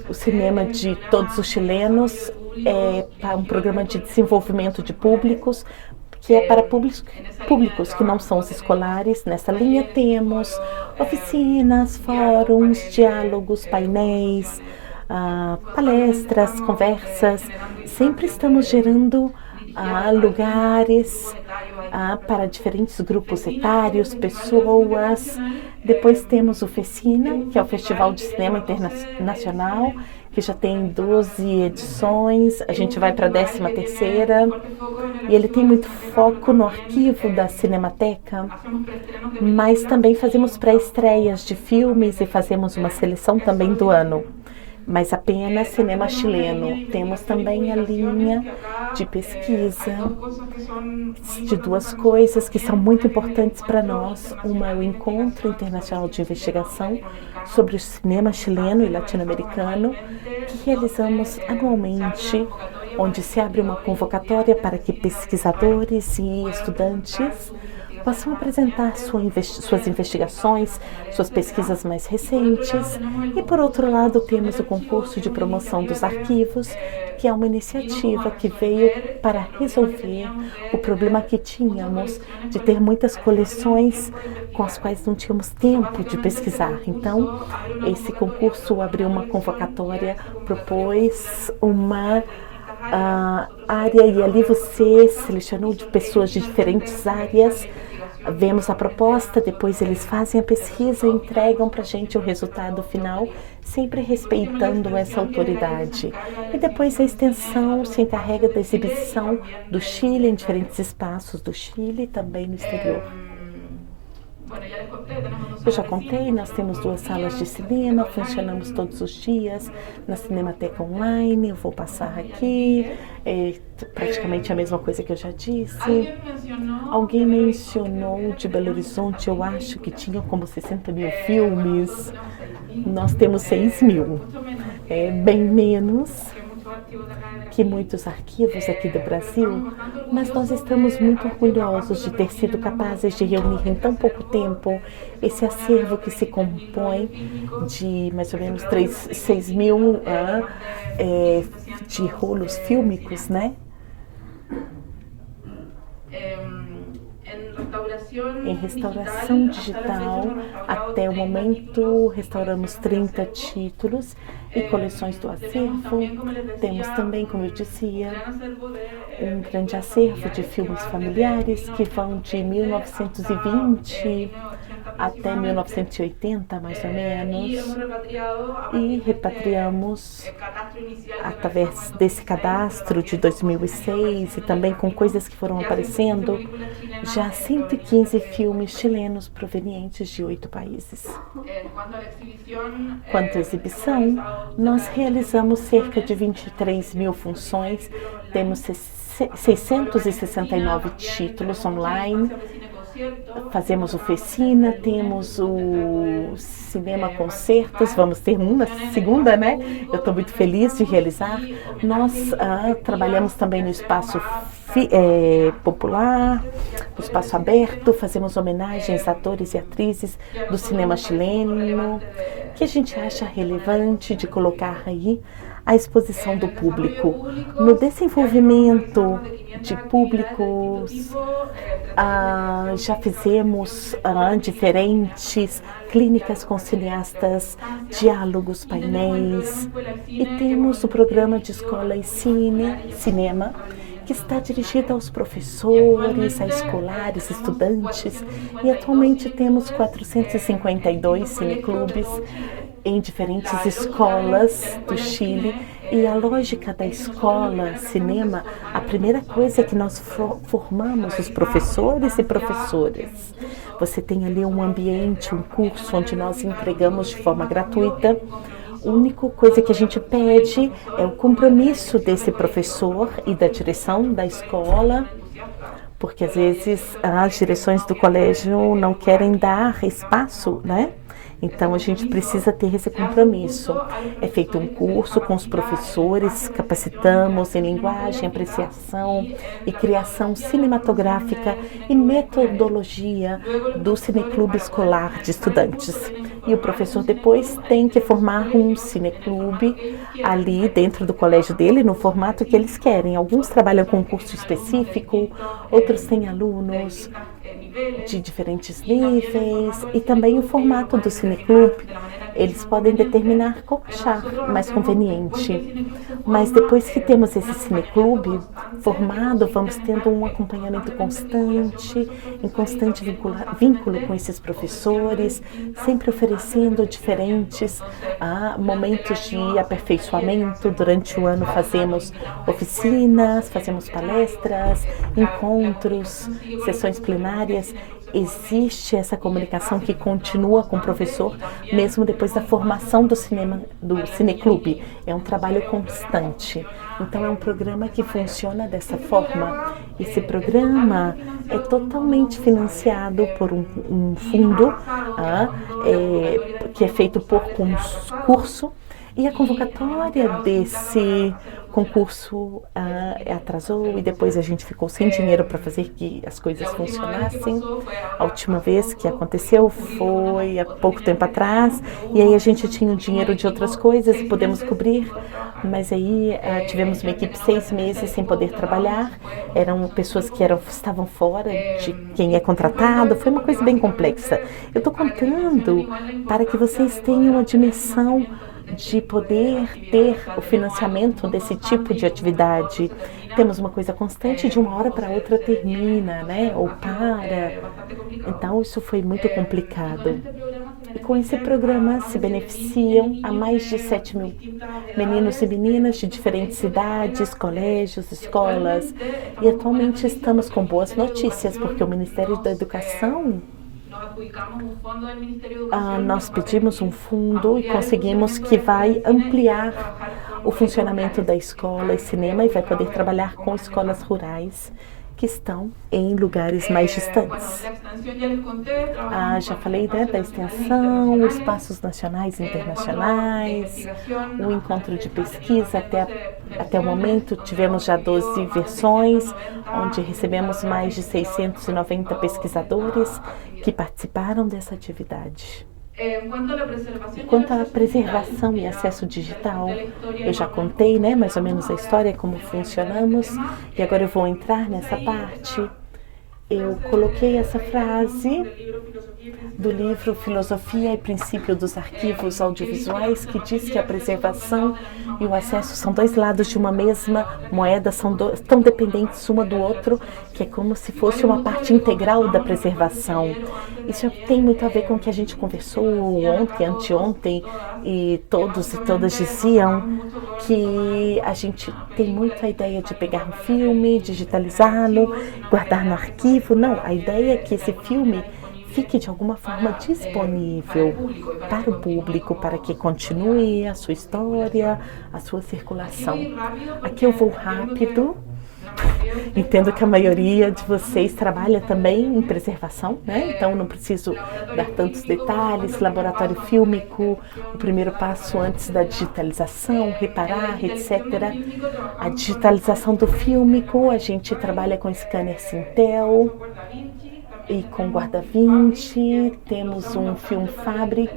O Cinema de Todos os Chilenos é um programa de desenvolvimento de públicos, que é para públicos que não são os escolares. Nessa linha temos oficinas, fóruns, diálogos, painéis, palestras, conversas. Sempre estamos gerando lugares para diferentes grupos etários, pessoas. Depois temos o Fecina, que é o Festival de Cinema Internacional, que já tem 12 edições, a gente vai para a 13ª, e ele tem muito foco no arquivo da Cinemateca, mas também fazemos pré-estreias de filmes e fazemos uma seleção também do ano, mas apenas cinema chileno. Temos também a linha de pesquisa de duas coisas que são muito importantes para nós. Uma é o Encontro Internacional de Investigação sobre o cinema chileno e latino-americano, que realizamos anualmente, onde se abre uma convocatória para que pesquisadores e estudantes possam apresentar suas investigações, suas pesquisas mais recentes. E, por outro lado, temos o concurso de promoção dos arquivos, que é uma iniciativa que veio para resolver o problema que tínhamos de ter muitas coleções com as quais não tínhamos tempo de pesquisar. Então, esse concurso abriu uma convocatória, propôs uma área, e ali você selecionou de pessoas de diferentes áreas. Vemos a proposta, depois eles fazem a pesquisa e entregam para a gente o resultado final, sempre respeitando essa autoridade. E depois a extensão se encarrega da exibição do Chile em diferentes espaços do Chile e também no exterior. Eu já contei, nós temos 2 salas de cinema, funcionamos todos os dias na Cinemateca Online. Eu vou passar aqui, é praticamente a mesma coisa que eu já disse. Alguém mencionou de Belo Horizonte, eu acho que tinha como 60 mil filmes. Nós temos 6 mil, é bem menos que muitos arquivos aqui do Brasil, mas nós estamos muito orgulhosos de ter sido capazes de reunir em tão pouco tempo esse acervo que se compõe de mais ou menos 6 mil de rolos fílmicos, né? Em restauração digital, até o momento, restauramos 30 títulos e coleções do acervo. Temos também, como eu dizia, um grande acervo de filmes familiares que vão de 1920 até 1980, mais ou menos, e repatriamos através desse cadastro de 2006 e também com coisas que foram aparecendo, já 115 filmes chilenos provenientes de 8 países. Quanto à exibição, nós realizamos cerca de 23 mil funções, temos 669 títulos online. Fazemos oficina, temos o Cinema Concertos, vamos ter uma segunda, né? Eu estou muito feliz de realizar. Nós trabalhamos também no espaço popular, no espaço aberto, fazemos homenagens a atores e atrizes do cinema chileno, que a gente acha relevante de colocar aí à exposição do público. No desenvolvimento de públicos, já fizemos diferentes clínicas com cineastas, diálogos, painéis, e temos o programa de escola e cinema, que está dirigido aos professores, a escolares, estudantes, e atualmente temos 452 cineclubes em diferentes escolas do Chile. E a lógica da escola cinema, a primeira coisa é que nós formamos os professores e professoras. Você tem ali um ambiente, um curso onde nós entregamos de forma gratuita. A única coisa que a gente pede é o compromisso desse professor e da direção da escola, porque às vezes as direções do colégio não querem dar espaço, né? Então, a gente precisa ter esse compromisso. É feito um curso com os professores, capacitamos em linguagem, apreciação e criação cinematográfica e metodologia do cineclube escolar de estudantes. E o professor depois tem que formar um cineclube ali dentro do colégio dele, no formato que eles querem. Alguns trabalham com um curso específico, outros têm alunos de diferentes níveis, e também o formato do cineclube. Eles podem determinar qual achar mais conveniente. Mas depois que temos esse cineclube formado, vamos tendo um acompanhamento constante, em constante vínculo com esses professores, sempre oferecendo diferentes momentos de aperfeiçoamento. Durante o ano fazemos oficinas, fazemos palestras, encontros, sessões plenárias. Existe essa comunicação que continua com o professor, mesmo depois da formação do cineclube. É um trabalho constante. Então, é um programa que funciona dessa forma. Esse programa é totalmente financiado por um fundo que é feito por concurso, e a convocatória desse concurso atrasou, e depois a gente ficou sem dinheiro para fazer que as coisas funcionassem. A última vez que aconteceu foi há pouco tempo atrás, e aí a gente tinha o dinheiro de outras coisas e pudemos cobrir, mas aí tivemos uma equipe 6 meses sem poder trabalhar. Eram pessoas que estavam fora de quem é contratado. Foi uma coisa bem complexa. Eu estou contando para que vocês tenham a dimensão de poder ter o financiamento desse tipo de atividade. Temos uma coisa constante, de uma hora para outra termina, né? Ou para. Então, isso foi muito complicado. E com esse programa se beneficiam a mais de 7 mil meninos e meninas de diferentes cidades, colégios, escolas. E atualmente estamos com boas notícias, porque o Ministério da Educação, nós pedimos um fundo e conseguimos que vai ampliar o funcionamento da escola e cinema, e vai poder trabalhar com escolas rurais que estão em lugares mais distantes. Já falei, né, da extensão, espaços nacionais e internacionais, o encontro de pesquisa. Até o momento tivemos já 12 versões, onde recebemos mais de 690 pesquisadores que participaram dessa atividade. Quanto à preservação e acesso digital, eu já contei, né, mais ou menos a história, como funcionamos, e agora eu vou entrar nessa parte. Eu coloquei essa frase do livro Filosofia e Princípio dos Arquivos Audiovisuais, que diz que a preservação e o acesso são dois lados de uma mesma moeda, tão dependentes uma do outro, que é como se fosse uma parte integral da preservação. Isso tem muito a ver com o que a gente conversou ontem, anteontem, e todos e todas diziam que a gente tem muito a ideia de pegar um filme, digitalizá-lo, guardar no arquivo. Não, a ideia é que esse filme fique de alguma forma disponível para o público, para que continue a sua história, a sua circulação. Aqui eu vou rápido. Entendo que a maioria de vocês trabalha também em preservação, né? Então não preciso dar tantos detalhes. Laboratório fílmico, o primeiro passo antes da digitalização, reparar, etc. A digitalização do fílmico, a gente trabalha com scanner Sintel. e com Guarda Vinci, temos um Film Fabric,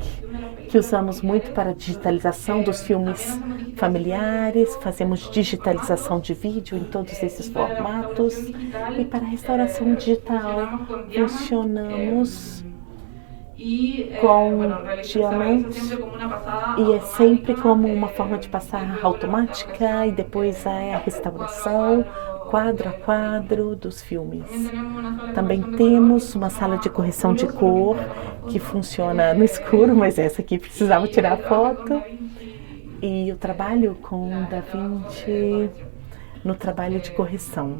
que usamos muito para a digitalização dos filmes familiares, fazemos digitalização de vídeo em todos esses formatos, e para a restauração digital funcionamos com diamantes e é sempre como uma forma de passar automática e depois a restauração quadro a quadro dos filmes. Também temos uma sala de correção de cor que funciona no escuro, mas essa aqui precisava tirar foto. E eu trabalho com Da Vinci no trabalho de correção.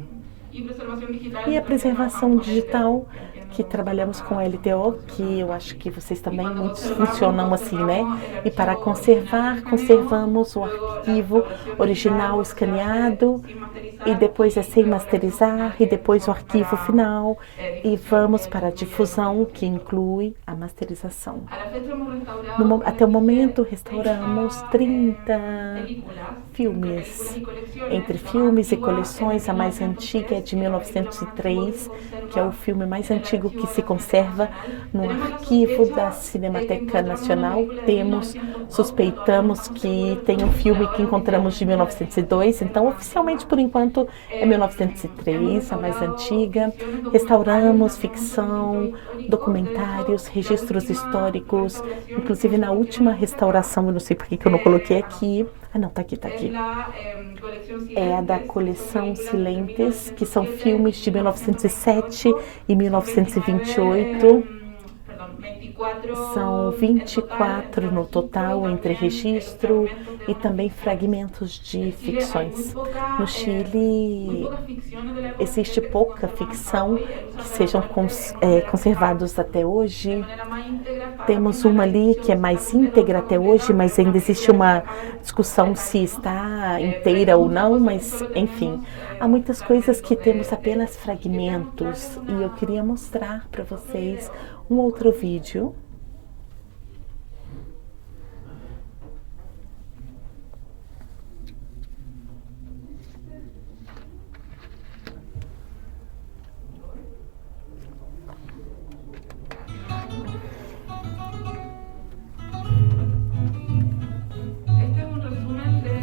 E a preservação digital, que trabalhamos com LTO, que eu acho que vocês também muitos funcionam assim, né? E para conservar, conservamos o arquivo original escaneado e depois é sem masterizar e depois o arquivo final e vamos para a difusão, que inclui a masterização. Até o momento restauramos 30 filmes. Entre filmes e coleções, a mais antiga é de 1903, que é o filme mais antigo que se conserva no arquivo da Cinemateca Nacional. Suspeitamos que tem um filme que encontramos de 1902, então oficialmente por enquanto é 1903, a mais antiga. Restauramos ficção, documentários, registros históricos, inclusive na última restauração, eu não sei por que eu não coloquei aqui. Ah, não, tá aqui. É a da coleção Silentes, que são filmes de 1907 e 1928. São 24 no total, entre registro e também fragmentos de ficções. No Chile, existe pouca ficção que sejam conservados até hoje. Temos uma ali que é mais íntegra até hoje, mas ainda existe uma discussão se está inteira ou não, mas enfim, há muitas coisas que temos apenas fragmentos e eu queria mostrar para vocês um outro vídeo.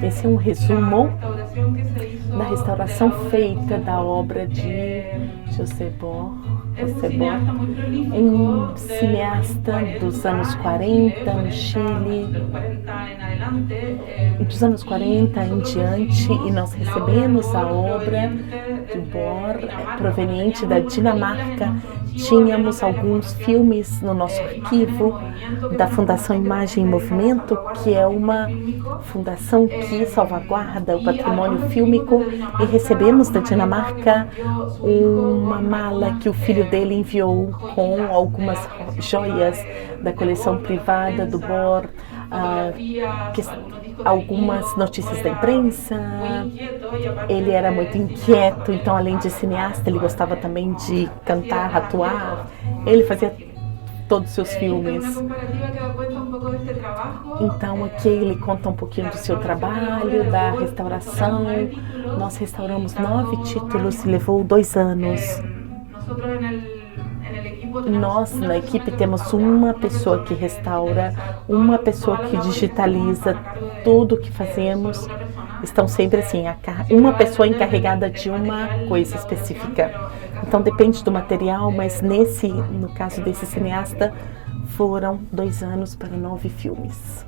Esse é um resumo da restauração feita da obra de José Bor, um cineasta dos anos 40 no Chile, dos anos 40 em diante, e nós recebemos a obra de Bor proveniente da Dinamarca. Tínhamos alguns filmes no nosso arquivo da Fundação Imagem e Movimento, que é uma fundação que salvaguarda o patrimônio fílmico, e recebemos da Dinamarca uma mala que o filho dele enviou com algumas joias da coleção privada do Bor, algumas notícias da imprensa. Ele era muito inquieto, então além de cineasta, ele gostava também de cantar, atuar. Ele fazia todos os seus filmes. Então aqui ele conta um pouquinho do seu trabalho, da restauração. Nós restauramos 9 títulos e levou 2 anos. Nós, na equipe, temos uma pessoa que restaura, uma pessoa que digitaliza tudo o que fazemos. Estão sempre assim, uma pessoa encarregada de uma coisa específica. Então depende do material, mas no caso desse cineasta, foram 2 anos para 9 filmes.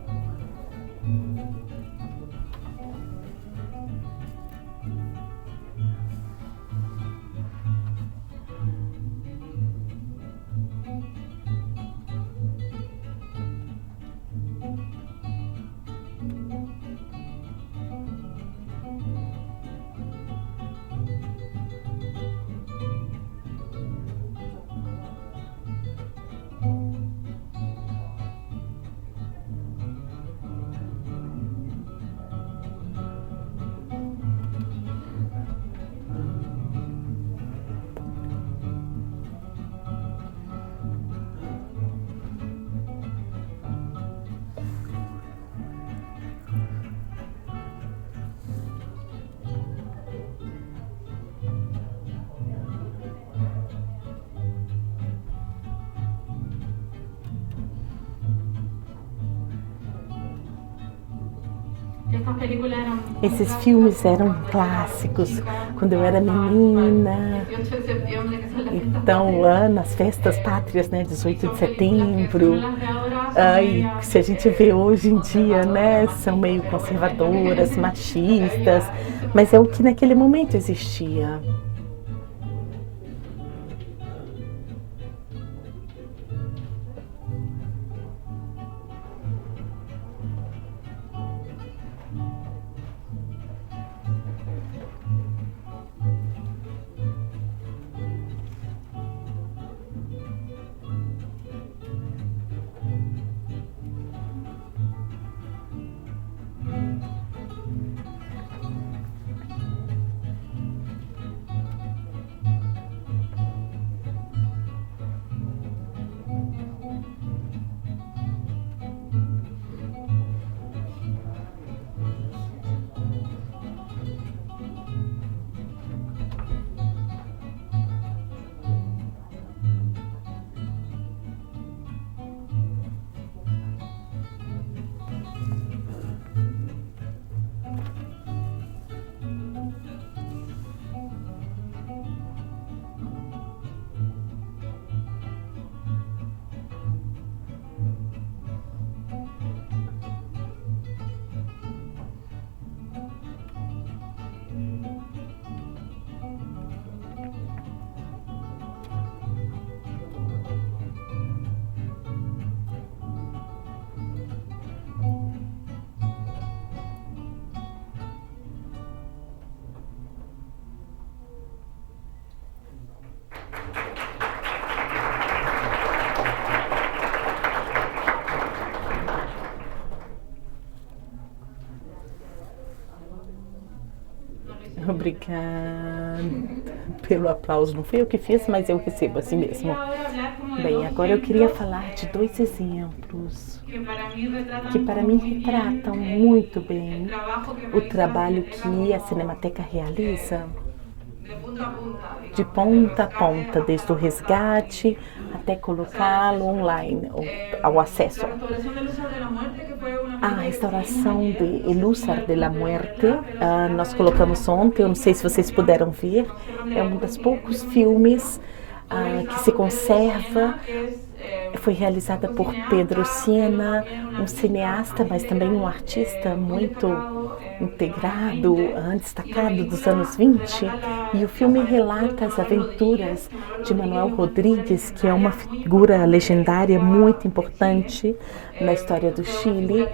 Esses filmes eram clássicos quando eu era menina. Então, nas festas pátrias, né, 18 de setembro. E se a gente vê hoje em dia, né, são meio conservadoras, machistas, mas é o que naquele momento existia. Obrigada pelo aplauso. Não fui eu que fiz, mas eu recebo assim mesmo. Bem, agora eu queria falar de 2 exemplos que para mim retratam muito bem o trabalho que a Cinemateca realiza de ponta a ponta, desde o resgate até colocá-lo online, ao acesso. A restauração de El Húsar de la Muerte, nós colocamos ontem, eu não sei se vocês puderam ver, é um dos poucos filmes que se conserva. Foi realizada por Pedro Sienna, um cineasta, mas também um artista muito integrado, destacado dos anos 20. E o filme relata as aventuras de Manuel Rodrigues, que é uma figura legendária muito importante na história do Chile.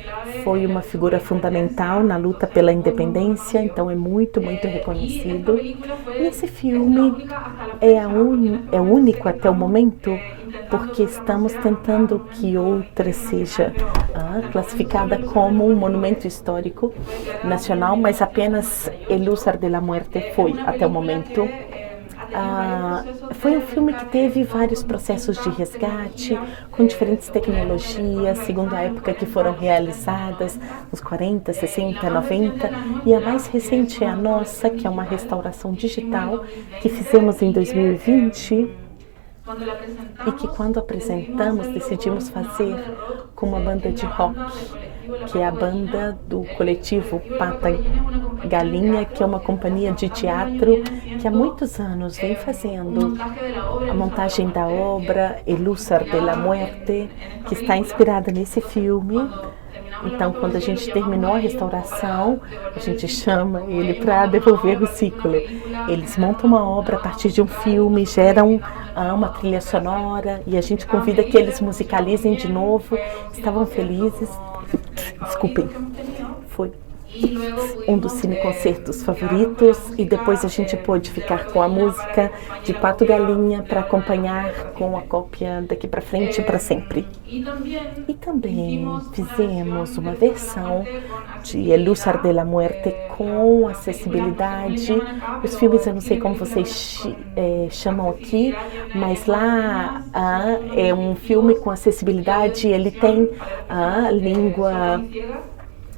Foi uma figura fundamental na luta pela independência, então é muito, muito reconhecido. E esse filme é único até o momento, porque estamos tentando que outra seja classificada como um monumento histórico nacional, mas apenas El Húsar de la Muerte foi até o momento. Foi um filme que teve vários processos de resgate, com diferentes tecnologias, segundo a época que foram realizadas, nos 40, 60, 90, e a mais recente é a nossa, que é uma restauração digital que fizemos em 2020, e que quando apresentamos decidimos fazer com uma banda de rock, que é a banda do coletivo Pata Galinha, que é uma companhia de teatro que há muitos anos vem fazendo a montagem da obra El Húsar de la Muerte, que está inspirada nesse filme. Então, quando a gente terminou a restauração, a gente chama ele para devolver o ciclo. Eles montam uma obra a partir de um filme, geram uma trilha sonora e a gente convida que eles musicalizem de novo. Estavam felizes. Desculpem, foi um dos cineconcertos favoritos, e depois a gente pôde ficar com a música de Pato Galinha para acompanhar com a cópia daqui para frente para sempre. E também fizemos uma versão de El Húsar de la Muerte com acessibilidade. Os filmes eu não sei como vocês chamam aqui, mas lá é um filme com acessibilidade, ele tem a língua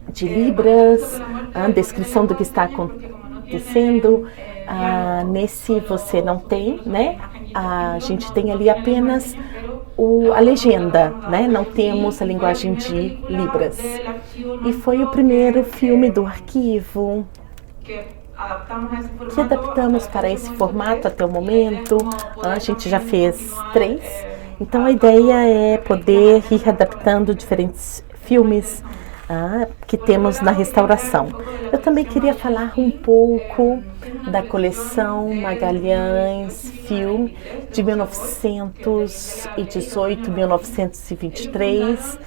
de Libras, a descrição do que está descendo. Nesse você não tem, né? A gente tem ali apenas a legenda, né? Não temos a linguagem de Libras. E foi o primeiro filme do arquivo que adaptamos para esse formato até o momento. A gente já fez 3. Então a ideia é poder ir adaptando diferentes filmes que temos na restauração. Eu também queria falar um pouco da coleção Magalhães Film de 1918, 1923,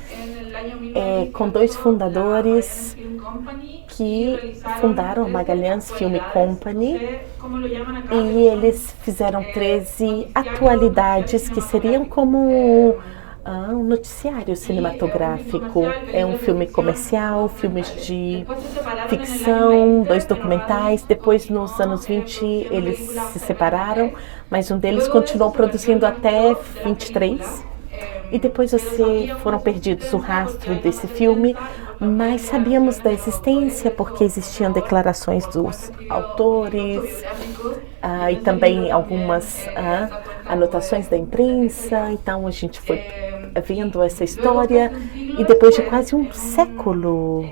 com 2 fundadores que fundaram a Magalhães Film Company, e eles fizeram 13 atualidades que seriam como um noticiário cinematográfico. É um filme comercial, filmes de ficção, 2 documentais. Depois, nos anos 20, eles se separaram, mas um deles continuou produzindo até 23. E depois foram perdidos o rastro desse filme, mas sabíamos da existência porque existiam declarações dos autores e também algumas anotações da imprensa. Então a gente foi vendo essa história, e depois de quase um século,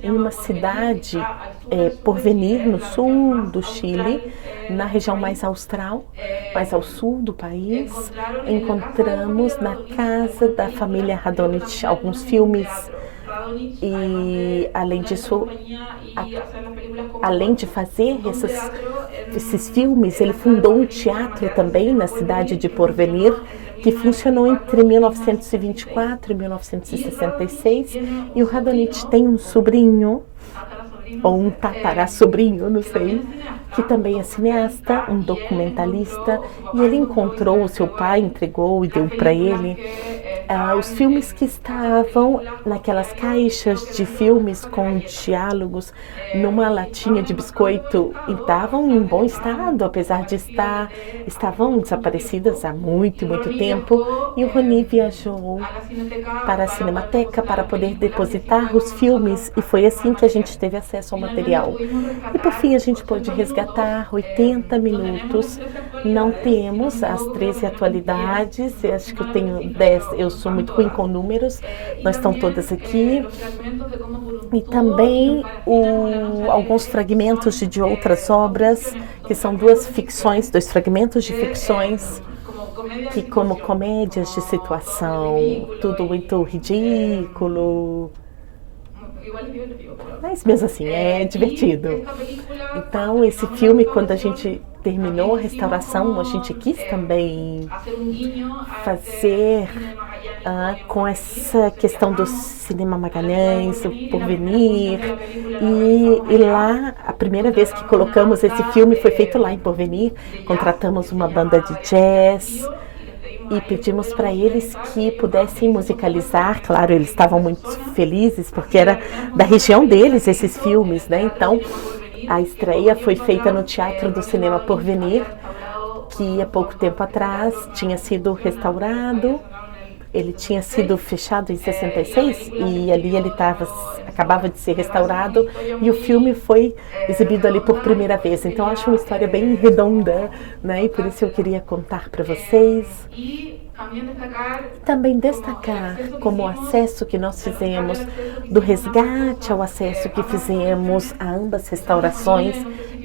em uma cidade, Porvenir, no sul do Chile, na região mais austral, mais ao sul do país, encontramos na casa da família Radonich alguns filmes. E além disso, além de fazer esses filmes, ele fundou um teatro também na cidade de Porvenir, que funcionou entre 1924 e 1966. E o Radonich tem um sobrinho, ou um tatara-sobrinho, não sei, que também é cineasta, um documentalista, e ele encontrou o seu pai, entregou e deu para ele os filmes que estavam naquelas caixas de filmes com diálogos numa latinha de biscoito, e estavam em bom estado, apesar de estavam desaparecidas há muito tempo. E o Rony viajou para a Cinemateca para poder depositar os filmes, e foi assim que a gente teve acesso ao material. E por fim a gente pôde resgatar 80 minutos. Não temos as 13 atualidades, eu acho que eu tenho 10, eu sou muito ruim com números, não estão todas aqui. E também alguns fragmentos de outras obras, que são 2 ficções, 2 fragmentos de ficções, que como comédias de situação, tudo muito ridículo, mas mesmo assim é divertido. Então esse filme, quando a gente terminou a restauração, a gente quis também fazer com essa questão do Cinema Magalhães, o Porvenir, e lá, a primeira vez que colocamos esse filme foi feito lá em Porvenir. Contratamos uma banda de jazz e pedimos para eles que pudessem musicalizar. Claro, eles estavam muito felizes porque era da região deles esses filmes, né? Então a estreia foi feita no Teatro do Cinema Porvenir, que há pouco tempo atrás tinha sido restaurado. Ele tinha sido fechado em 66 e ali ele acabava de ser restaurado, e o filme foi exibido ali por primeira vez. Então acho uma história bem redonda, né? E por isso eu queria contar para vocês. Também destacar como o acesso que nós fizemos, do resgate ao acesso que fizemos a ambas restaurações,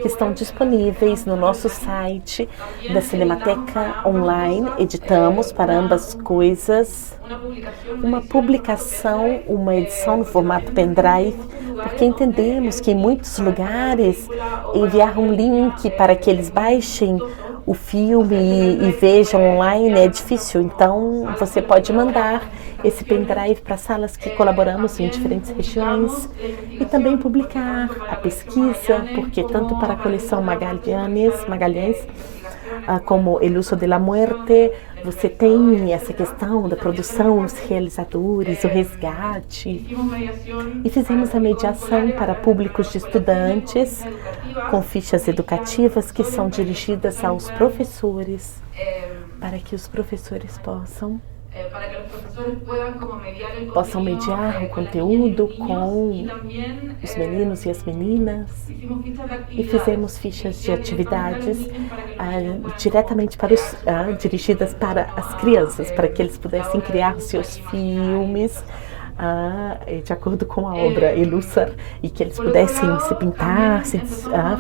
que estão disponíveis no nosso site da Cinemateca Online. Editamos para ambas coisas uma publicação, uma edição no formato pendrive, porque entendemos que em muitos lugares enviar um link para que eles baixem o filme e vejam online é difícil. Então você pode mandar esse pendrive para salas que colaboramos em diferentes regiões, e também publicar a pesquisa, porque tanto para a coleção Magalhães como El Uso de la Muerte, você tem essa questão da produção, os realizadores, o resgate. E fizemos a mediação para públicos de estudantes, com fichas educativas que são dirigidas aos professores, para que os professores possam possam mediar o conteúdo com os meninos e as meninas. E fizemos fichas de atividades diretamente para dirigidas para as crianças, para que eles pudessem criar os seus filmes de acordo com a obra Illussar, e que eles pudessem se pintar, se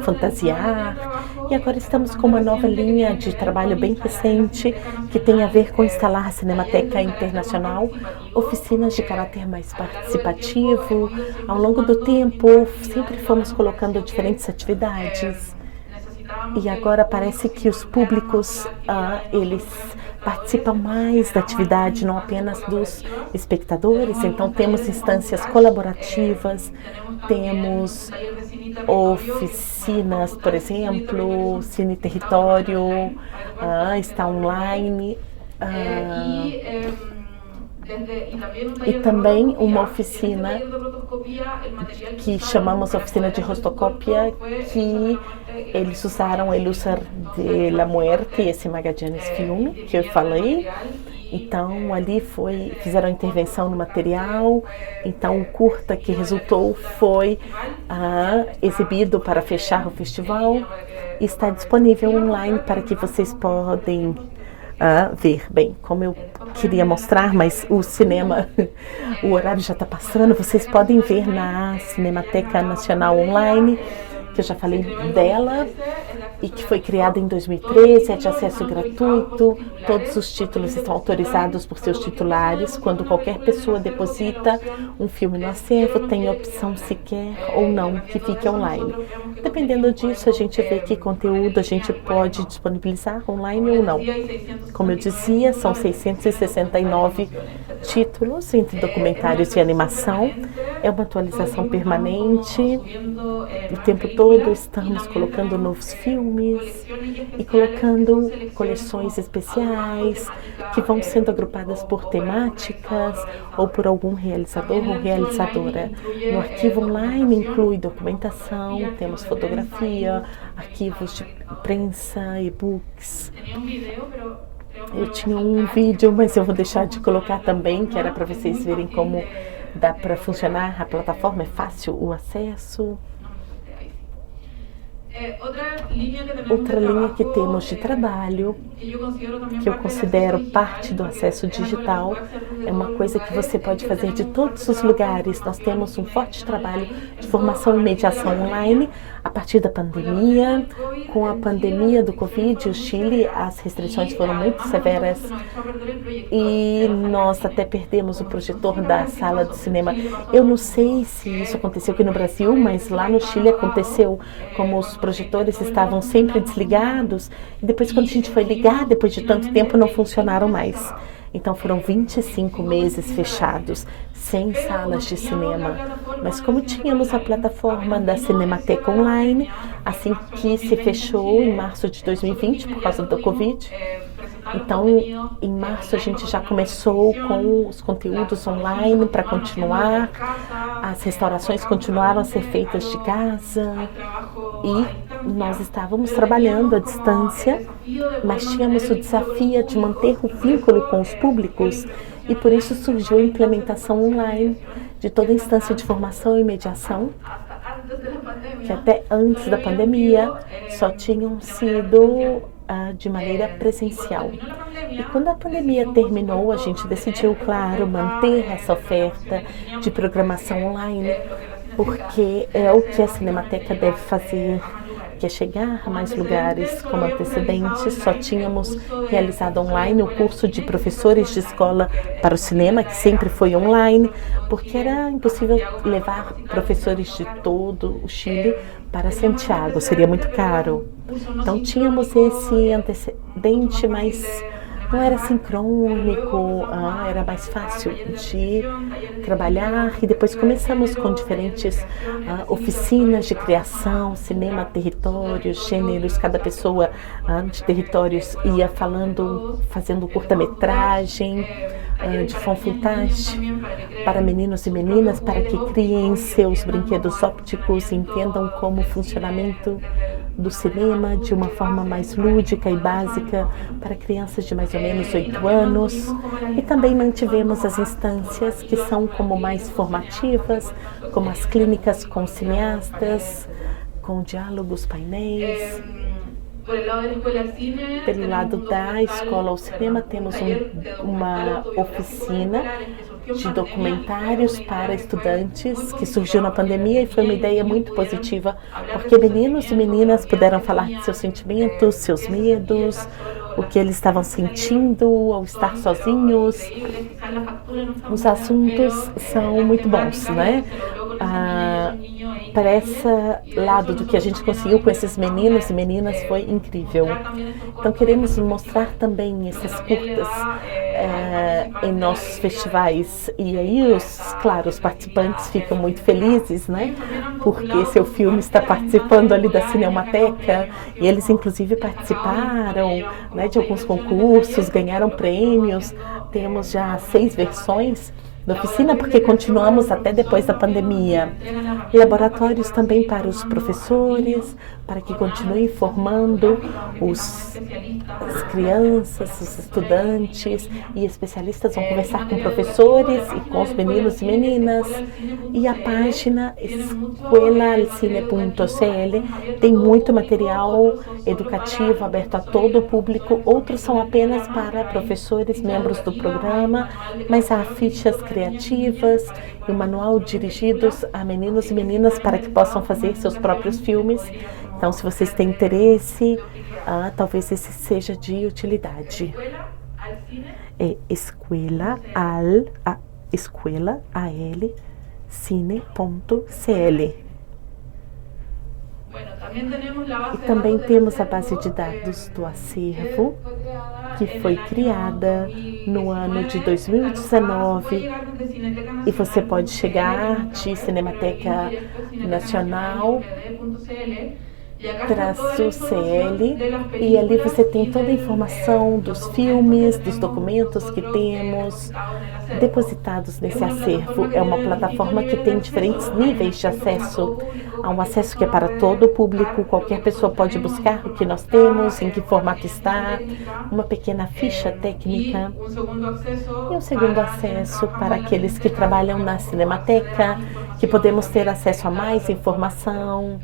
fantasiar. E agora estamos com uma nova linha de trabalho bem recente que tem a ver com instalar a Cinemateca Internacional, oficinas de caráter mais participativo. Ao longo do tempo, sempre fomos colocando diferentes atividades. E agora parece que os públicos, eles participam mais da atividade, não apenas dos espectadores. Então temos instâncias colaborativas, temos oficinas, por exemplo, Cine Território, está online, e também uma oficina que chamamos Oficina de Rostocópia, que eles usaram Illussar de la Muerte, esse Magallanes filme que eu falei. Então ali fizeram intervenção no material. Então o curta que resultou foi exibido para fechar o festival. Está disponível online para que vocês podem ver. Bem, como eu queria mostrar, mas o cinema, o horário já está passando, vocês podem ver na Cinemateca Nacional Online, que eu já falei dela, e que foi criada em 2013, é de acesso gratuito. Todos os títulos estão autorizados por seus titulares. Quando qualquer pessoa deposita um filme no acervo, tem a opção se quer ou não que fique online. Dependendo disso, a gente vê que conteúdo a gente pode disponibilizar online ou não. Como eu dizia, são 669 títulos entre documentários e animação. É uma atualização permanente. O tempo todo estamos colocando novos filmes e colocando coleções especiais que vão sendo agrupadas por temáticas ou por algum realizador ou realizadora. No arquivo online inclui documentação, temos fotografia, arquivos de prensa, e-books. Eu tinha um vídeo, mas eu vou deixar de colocar também, que era para vocês verem como dá para funcionar a plataforma, é fácil o acesso. Outra linha que temos de trabalho, que eu considero parte do acesso digital, é uma coisa que você pode fazer de todos os lugares. Nós temos um forte trabalho de formação e mediação online a partir da pandemia. Com a pandemia do Covid, o Chile, as restrições foram muito severas e nós até perdemos o projetor da sala de cinema. Eu não sei se isso aconteceu aqui no Brasil, mas lá no Chile aconteceu, como os projetores estavam sempre desligados, e depois quando a gente foi ligar, depois de tanto tempo, não funcionaram mais. Então foram 25 meses fechados, sem salas de cinema. Mas como tínhamos a plataforma da Cinemateca Online, assim que se fechou em março de 2020 por causa do Covid, então em março a gente já começou com os conteúdos online para continuar. As restaurações continuaram a ser feitas de casa e nós estávamos trabalhando à distância, mas tínhamos o desafio de manter o vínculo com os públicos, e por isso surgiu a implementação online de toda a instância de formação e mediação, que até antes da pandemia só tinham sido de maneira presencial. E quando a pandemia terminou, a gente decidiu, claro, manter essa oferta de programação online, porque é o que a Cinemateca deve fazer, que é chegar a mais lugares. Como antecedentes, só tínhamos realizado online o curso de professores de escola para o cinema, que sempre foi online, porque era impossível levar professores de todo o Chile para Santiago, seria muito caro. Então tínhamos esse antecedente, mas não era sincrônico, era mais fácil de trabalhar. E depois começamos com diferentes oficinas de criação, cinema, territórios, gêneros. Cada pessoa de territórios ia fazendo curta-metragem de fanfootage para meninos e meninas, para que criem seus brinquedos ópticos e entendam como o funcionamento do cinema de uma forma mais lúdica e básica para crianças de mais ou menos 8 anos. E também mantivemos as instâncias que são como mais formativas, como as clínicas com cineastas, com diálogos, painéis. Pelo lado da escola ao cinema, temos uma oficina de documentários para estudantes que surgiu na pandemia e foi uma ideia muito positiva, porque meninos e meninas puderam falar de seus sentimentos, seus medos, o que eles estavam sentindo ao estar sozinhos. Os assuntos são muito bons, né? Para esse lado do que a gente conseguiu com esses meninos e meninas foi incrível. Então queremos mostrar também essas curtas em nossos festivais. E aí, claro, os participantes ficam muito felizes, né? Porque seu filme está participando ali da Cinemateca e eles inclusive participaram, né, de alguns concursos, ganharam prêmios. Temos já 6 versões da oficina, porque continuamos até depois da pandemia. Laboratórios também para os professores, para que continuem formando as crianças, os estudantes, e especialistas vão conversar com professores e com os meninos e meninas. E a página escolalcine.cl tem muito material educativo aberto a todo o público. Outros são apenas para professores, membros do programa, mas há fichas criativas e um manual dirigidos a meninos e meninas para que possam fazer seus próprios filmes. Então, se vocês têm interesse, talvez esse seja de utilidade. É escolalcine.cl. E também temos a base de dados do acervo, que foi criada no ano de 2019, e você pode chegar de Cinemateca Nacional /CL, e ali você tem toda a informação dos filmes, dos documentos que temos depositados nesse acervo. É uma plataforma que tem diferentes níveis de acesso. Há um acesso que é para todo o público, qualquer pessoa pode buscar o que nós temos, em que formato está, uma pequena ficha técnica. E um segundo acesso para aqueles que trabalham na Cinemateca, que podemos ter acesso a mais informação,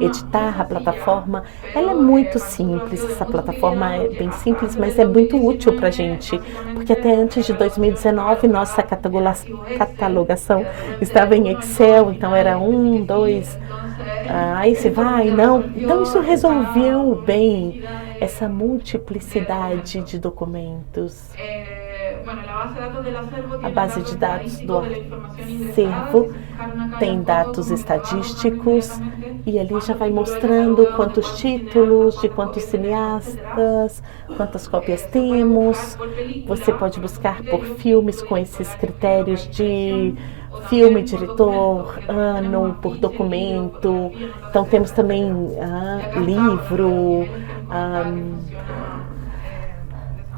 editar a plataforma. Ela é muito simples, essa plataforma é bem simples, mas é muito útil para a gente, porque até antes de 2019 nossa catalogação estava em Excel, então era 1, 2, aí você vai, não. Então isso resolveu bem essa multiplicidade de documentos. A base de dados do acervo tem dados estatísticos e ali já vai mostrando quantos títulos, de quantos cineastas, quantas cópias temos. Você pode buscar por filmes com esses critérios de filme, diretor, ano, por documento. Então temos também livro,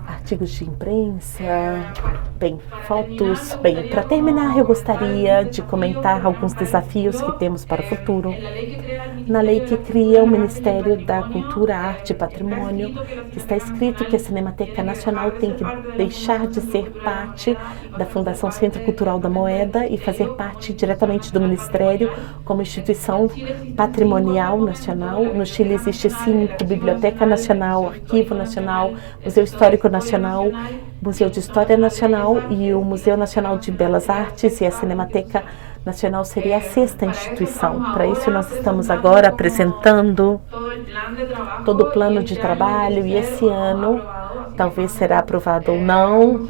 artigos de imprensa, bem, fotos. Bem, para terminar, eu gostaria de comentar alguns desafios que temos para o futuro. Na lei que cria o Ministério da Cultura, Arte e Patrimônio, está escrito que a Cinemateca Nacional tem que deixar de ser parte da Fundação Centro Cultural da Moeda e fazer parte diretamente do Ministério como instituição patrimonial nacional. No Chile existe 5, Biblioteca Nacional, Arquivo Nacional, Museu Histórico Nacional, Museu de História Nacional e o Museu Nacional de Belas Artes, e a Cinemateca Nacional seria a 6ª instituição. Para isso nós estamos agora apresentando todo o plano de trabalho, e esse ano talvez será aprovado ou não,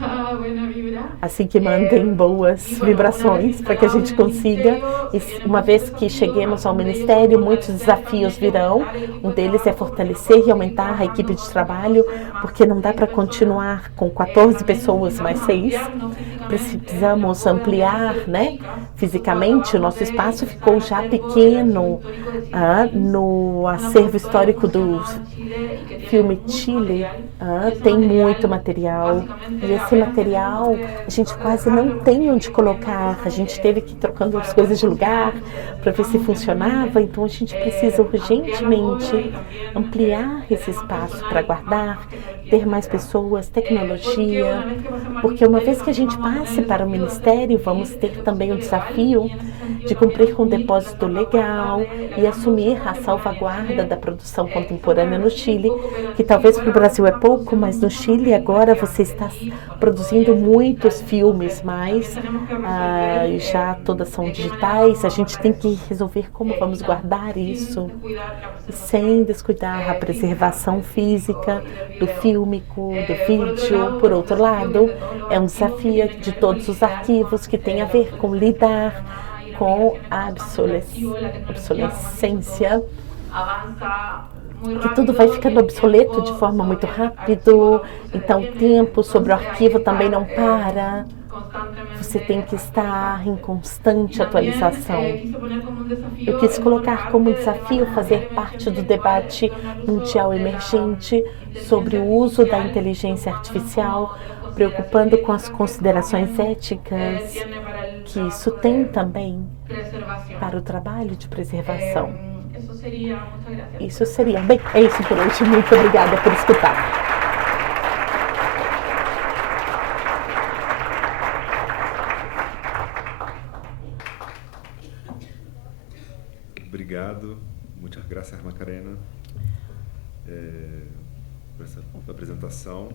assim que mandem boas vibrações para que a gente consiga. E uma vez que cheguemos ao Ministério, muitos desafios virão. Um deles é fortalecer e aumentar a equipe de trabalho, porque não dá para continuar com 14 pessoas mais 6. Precisamos ampliar, né? Fisicamente, o nosso espaço ficou já pequeno no acervo histórico do filme Chile. Tem muito material, e esse material a gente quase não tem onde colocar. A gente teve que ir trocando as coisas de lugar investigar para ver se funcionava. Então a gente precisa urgentemente ampliar esse espaço para guardar, ter mais pessoas, tecnologia, porque uma vez que a gente passe para o Ministério, vamos ter também o desafio de cumprir com um depósito legal e assumir a salvaguarda da produção contemporânea no Chile, que talvez para o Brasil é pouco, mas no Chile agora você está produzindo muitos filmes, mas já todas são digitais. A gente tem que resolver como vamos guardar isso sem descuidar a preservação física do fílmico, do vídeo. Por outro lado, é um desafio de todos os arquivos que tem a ver com lidar com a obsolescência, que tudo vai ficando obsoleto de forma muito rápida, então o tempo sobre o arquivo também não para, você tem que estar em constante atualização. Eu quis colocar como desafio fazer parte do debate mundial emergente sobre o uso da inteligência artificial, preocupando com as considerações éticas que isso tem também para o trabalho de preservação. Isso seria. Bem, é isso por hoje. Muito obrigada por escutar. Obrigado. Muitas graças, Macarena, por essa apresentação.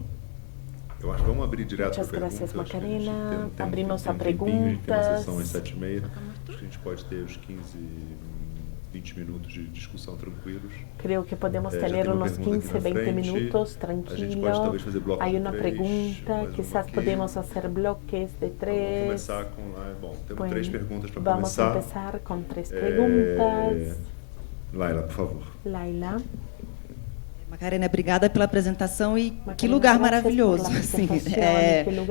Eu acho que vamos abrir direto para perguntas. Muitas graças, Macarena. Abrimos a perguntas. A gente tem uma sessão às 7h30. Acho que a gente pode ter os 15, 20 minutos de discussão tranquilos. Creio que podemos ter uns 15, 20 minutos tranquilo. A gente pode talvez fazer blocos de 3. Há uma pergunta, quizás podemos fazer bloques de 3. Vamos começar com... Bom, temos 3 perguntas para começar. Vamos começar com 3 perguntas. Laila, por favor. Laila. Macarena, obrigada pela apresentação e Macarena, que lugar maravilhoso. Assim,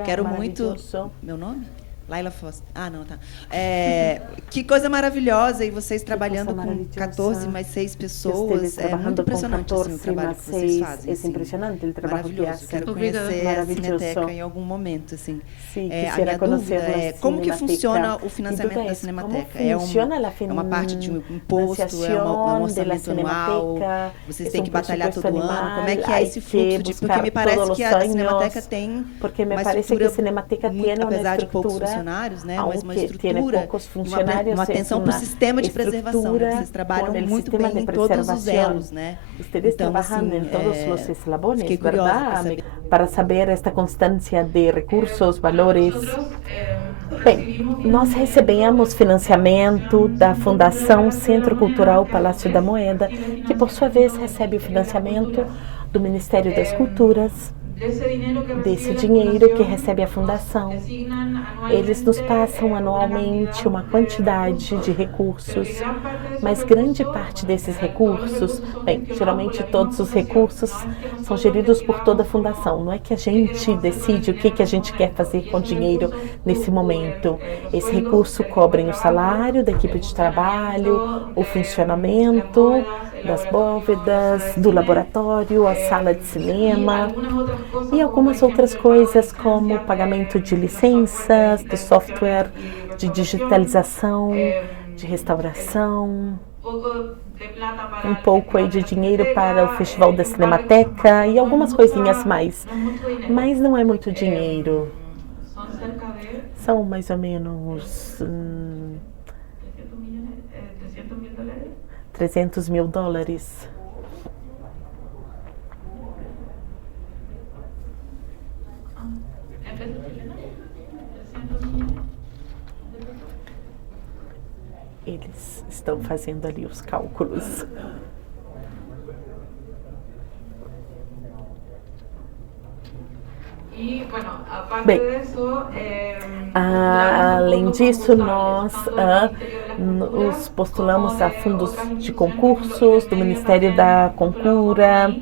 quero muito... Meu nome? Laila Foster. Ah, não, tá. Que coisa maravilhosa. E vocês trabalhando com 14 mais 6 pessoas. É muito impressionante assim, o trabalho que vocês fazem. É impressionante o trabalho que fazem. Quero conhecer a Cineteca em algum momento. Assim. Sim, a minha dúvida é como que funciona o financiamento da Cinemateca? É uma parte de um imposto? É um orçamento anual? Vocês têm que batalhar todo ano? Como é que é esse fluxo? Porque me parece que a Cinemateca tem uma estrutura, apesar de poucos funcionários, né? Mas uma estrutura, uma atenção para o sistema de preservação. Né? Vocês trabalham muito bem em todos os elos, né? Então, assim, fiquei curiosa para saber esta constância de recursos, valores. Bem, nós recebemos financiamento da Fundação Centro Cultural Palácio da Moeda, que por sua vez recebe o financiamento do Ministério das Culturas. Desse dinheiro que recebe a Fundação, eles nos passam anualmente uma quantidade de recursos, mas grande parte desses recursos, bem, geralmente todos os recursos são geridos por toda a Fundação. Não é que a gente decide o que a gente quer fazer com o dinheiro nesse momento. Esse recurso cobre o salário da equipe de trabalho, o funcionamento das bóvedas, do laboratório, a sala de cinema e algumas outras coisas como pagamento de licenças, de software, de digitalização, de restauração, um pouco aí de dinheiro para o Festival da Cinemateca e algumas coisinhas mais, mas não é muito dinheiro. São mais ou menos $300 mil. Eles estão fazendo ali os cálculos. Bem, além disso, nós nos postulamos a fundos de concursos do Ministério da Cultura.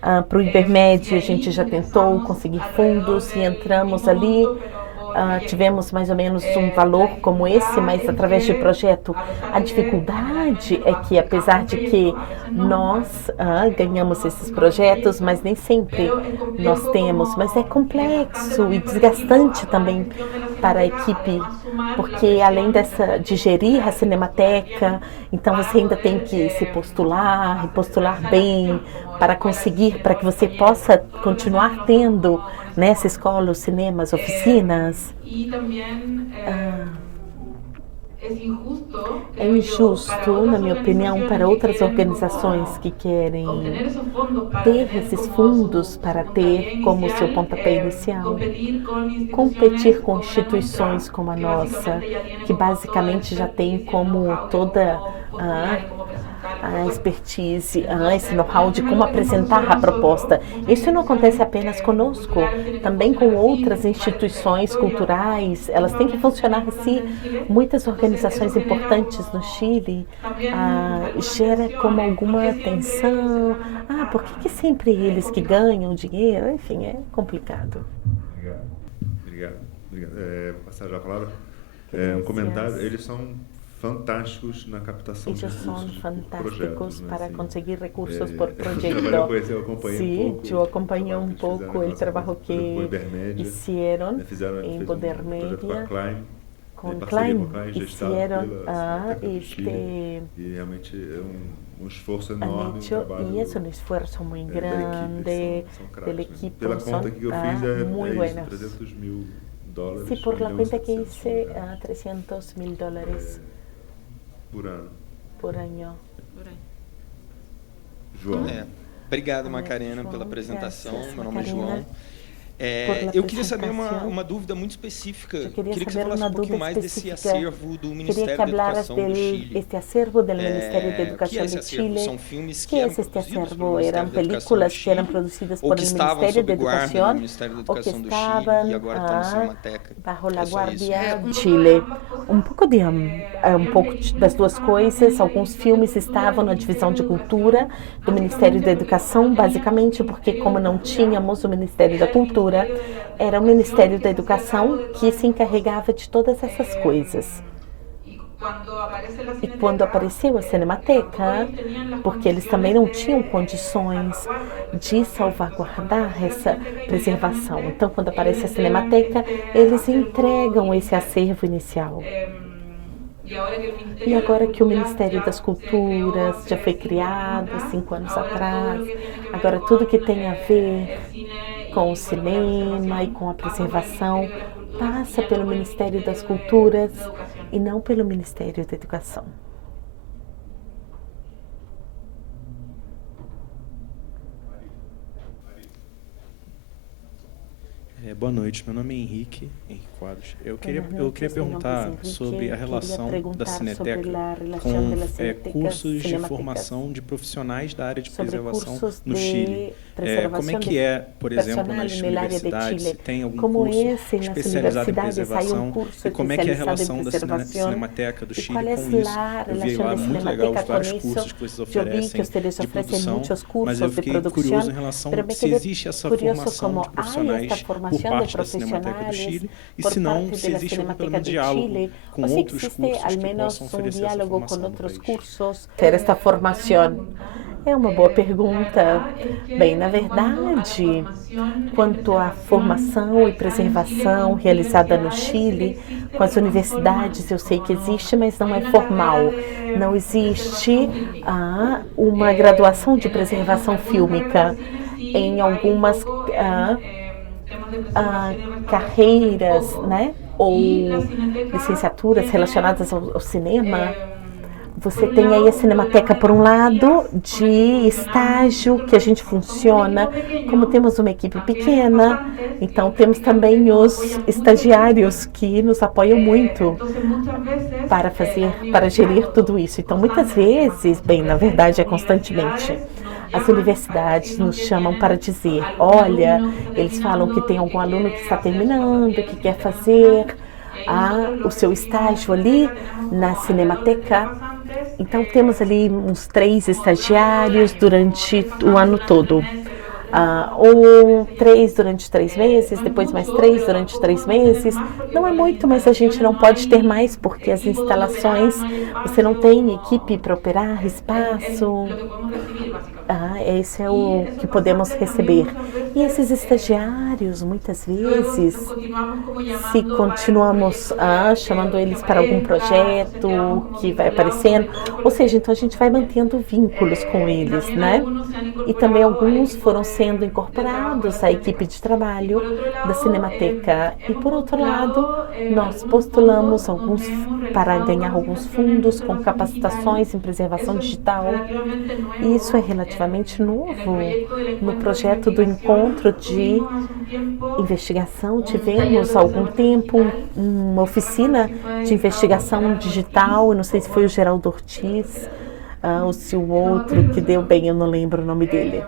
Para o Ibermed, a gente já tentou conseguir fundos e entramos ali. Tivemos mais ou menos um valor como esse, mas através de projeto. A dificuldade é que, apesar de que nós ganhamos esses projetos, mas nem sempre nós temos, mas é complexo e desgastante também para a equipe, porque além de gerir a Cinemateca, então você ainda tem que se postular, e postular bem, para que você possa continuar tendo nessa escola os cinemas, oficinas. É injusto, na minha opinião, para outras organizações que querem ter esses fundos para ter como seu pontapé inicial, competir com instituições como a nossa, que basicamente já tem como toda a expertise, esse know-how de como apresentar a proposta. Isso não acontece apenas conosco, também com outras instituições culturais. Elas têm que funcionar assim. Muitas organizações importantes no Chile gera como alguma tensão. Por que sempre eles que ganham dinheiro? Enfim, é complicado. Obrigado. Passar já a palavra. Comentário. Eles são fantásticos na captação de recursos. Eles são fantásticos para conseguir recursos por projeto. Eu acompanhei um pouco o trabalho que fizeram em Bodermédia. Com Klein, fizeram e realmente é um esforço enorme. E é um esforço muito grande da equipe. Pela conta que eu fiz, é $300 mil. Sí, por la cuenta que hice, $300 mil por ano. João. Obrigado, Macarena, pela apresentação. Meu nome é João. Eu queria saber uma dúvida muito específica. Queria que você falasse um pouquinho mais desse acervo do Ministério da Educação do Chile. Este acervo do Ministério da Educação do Chile. São filmes que eram produzidos pelo Ministério da Educação do Chile, ou que estavam sob guarda do Ministério da Educação do Chile e agora estão na Cinemateca. Bajo la guardia de Chile. Um pouco das duas coisas. Alguns filmes estavam na divisão de cultura do Ministério da Educação, basicamente porque como não tínhamos o Ministério da Cultura, era o Ministério da Educação que se encarregava de todas essas coisas. E quando apareceu a Cinemateca, porque eles também não tinham condições de salvaguardar essa preservação. Então, quando aparece a Cinemateca, eles entregam esse acervo inicial. E agora que o Ministério das Culturas já foi criado 5 anos atrás, agora tudo que tem a ver com o cinema e com a preservação passa pelo Ministério das Culturas e não pelo Ministério da Educação. Boa noite, meu nome é Henrique Quadros. Eu queria perguntar sobre a relação da Cineteca com cursos de formação de profissionais da área de preservação no Chile. Como é que é, por exemplo, nas universidades, se tem algum curso especializado em preservação e como é que é a relação da Cinemateca do Chile com isso? Eu vi lá muito legal os vários cursos que vocês oferecem de produção, mas eu fiquei curioso em relação se existe essa formação de profissionais por parte da Cinemateca do Chile e se não, se existe pelo menos diálogo com outros cursos que possam oferecer essa formação no país. Ter esta formação é uma boa pergunta. Bem, na verdade, quanto à formação e preservação realizada no Chile, com as universidades, eu sei que existe, mas não é formal. Não existe uma graduação de preservação fílmica em algumas carreiras, né, ou licenciaturas relacionadas ao cinema. Você tem aí a Cinemateca, por um lado, de estágio, que a gente funciona, como temos uma equipe pequena, então temos também os estagiários que nos apoiam muito para gerir tudo isso. Então, muitas vezes, bem, na verdade é constantemente, as universidades nos chamam para dizer, olha, eles falam que tem algum aluno que está terminando, que quer fazer o seu estágio ali na Cinemateca. Então, temos ali uns 3 estagiários durante o ano todo. ou 3 durante 3 meses, depois mais 3 durante 3 meses. Não é muito, mas a gente não pode ter mais, porque as instalações, você não tem equipe para operar, espaço. Esse é o que podemos receber. E esses estagiários, muitas vezes, se continuamos chamando eles para algum projeto que vai aparecendo, ou seja, então a gente vai mantendo vínculos com eles, né? E também alguns foram sendo incorporados à equipe de trabalho da Cinemateca. E por outro lado, nós postulamos para ganhar alguns fundos com capacitações em preservação digital. E isso é relativamente novo. No projeto do encontro de investigação, tivemos há algum tempo uma oficina de investigação digital, eu não sei se foi o Geraldo Ortiz, ou se o outro que deu bem, eu não lembro o nome dele.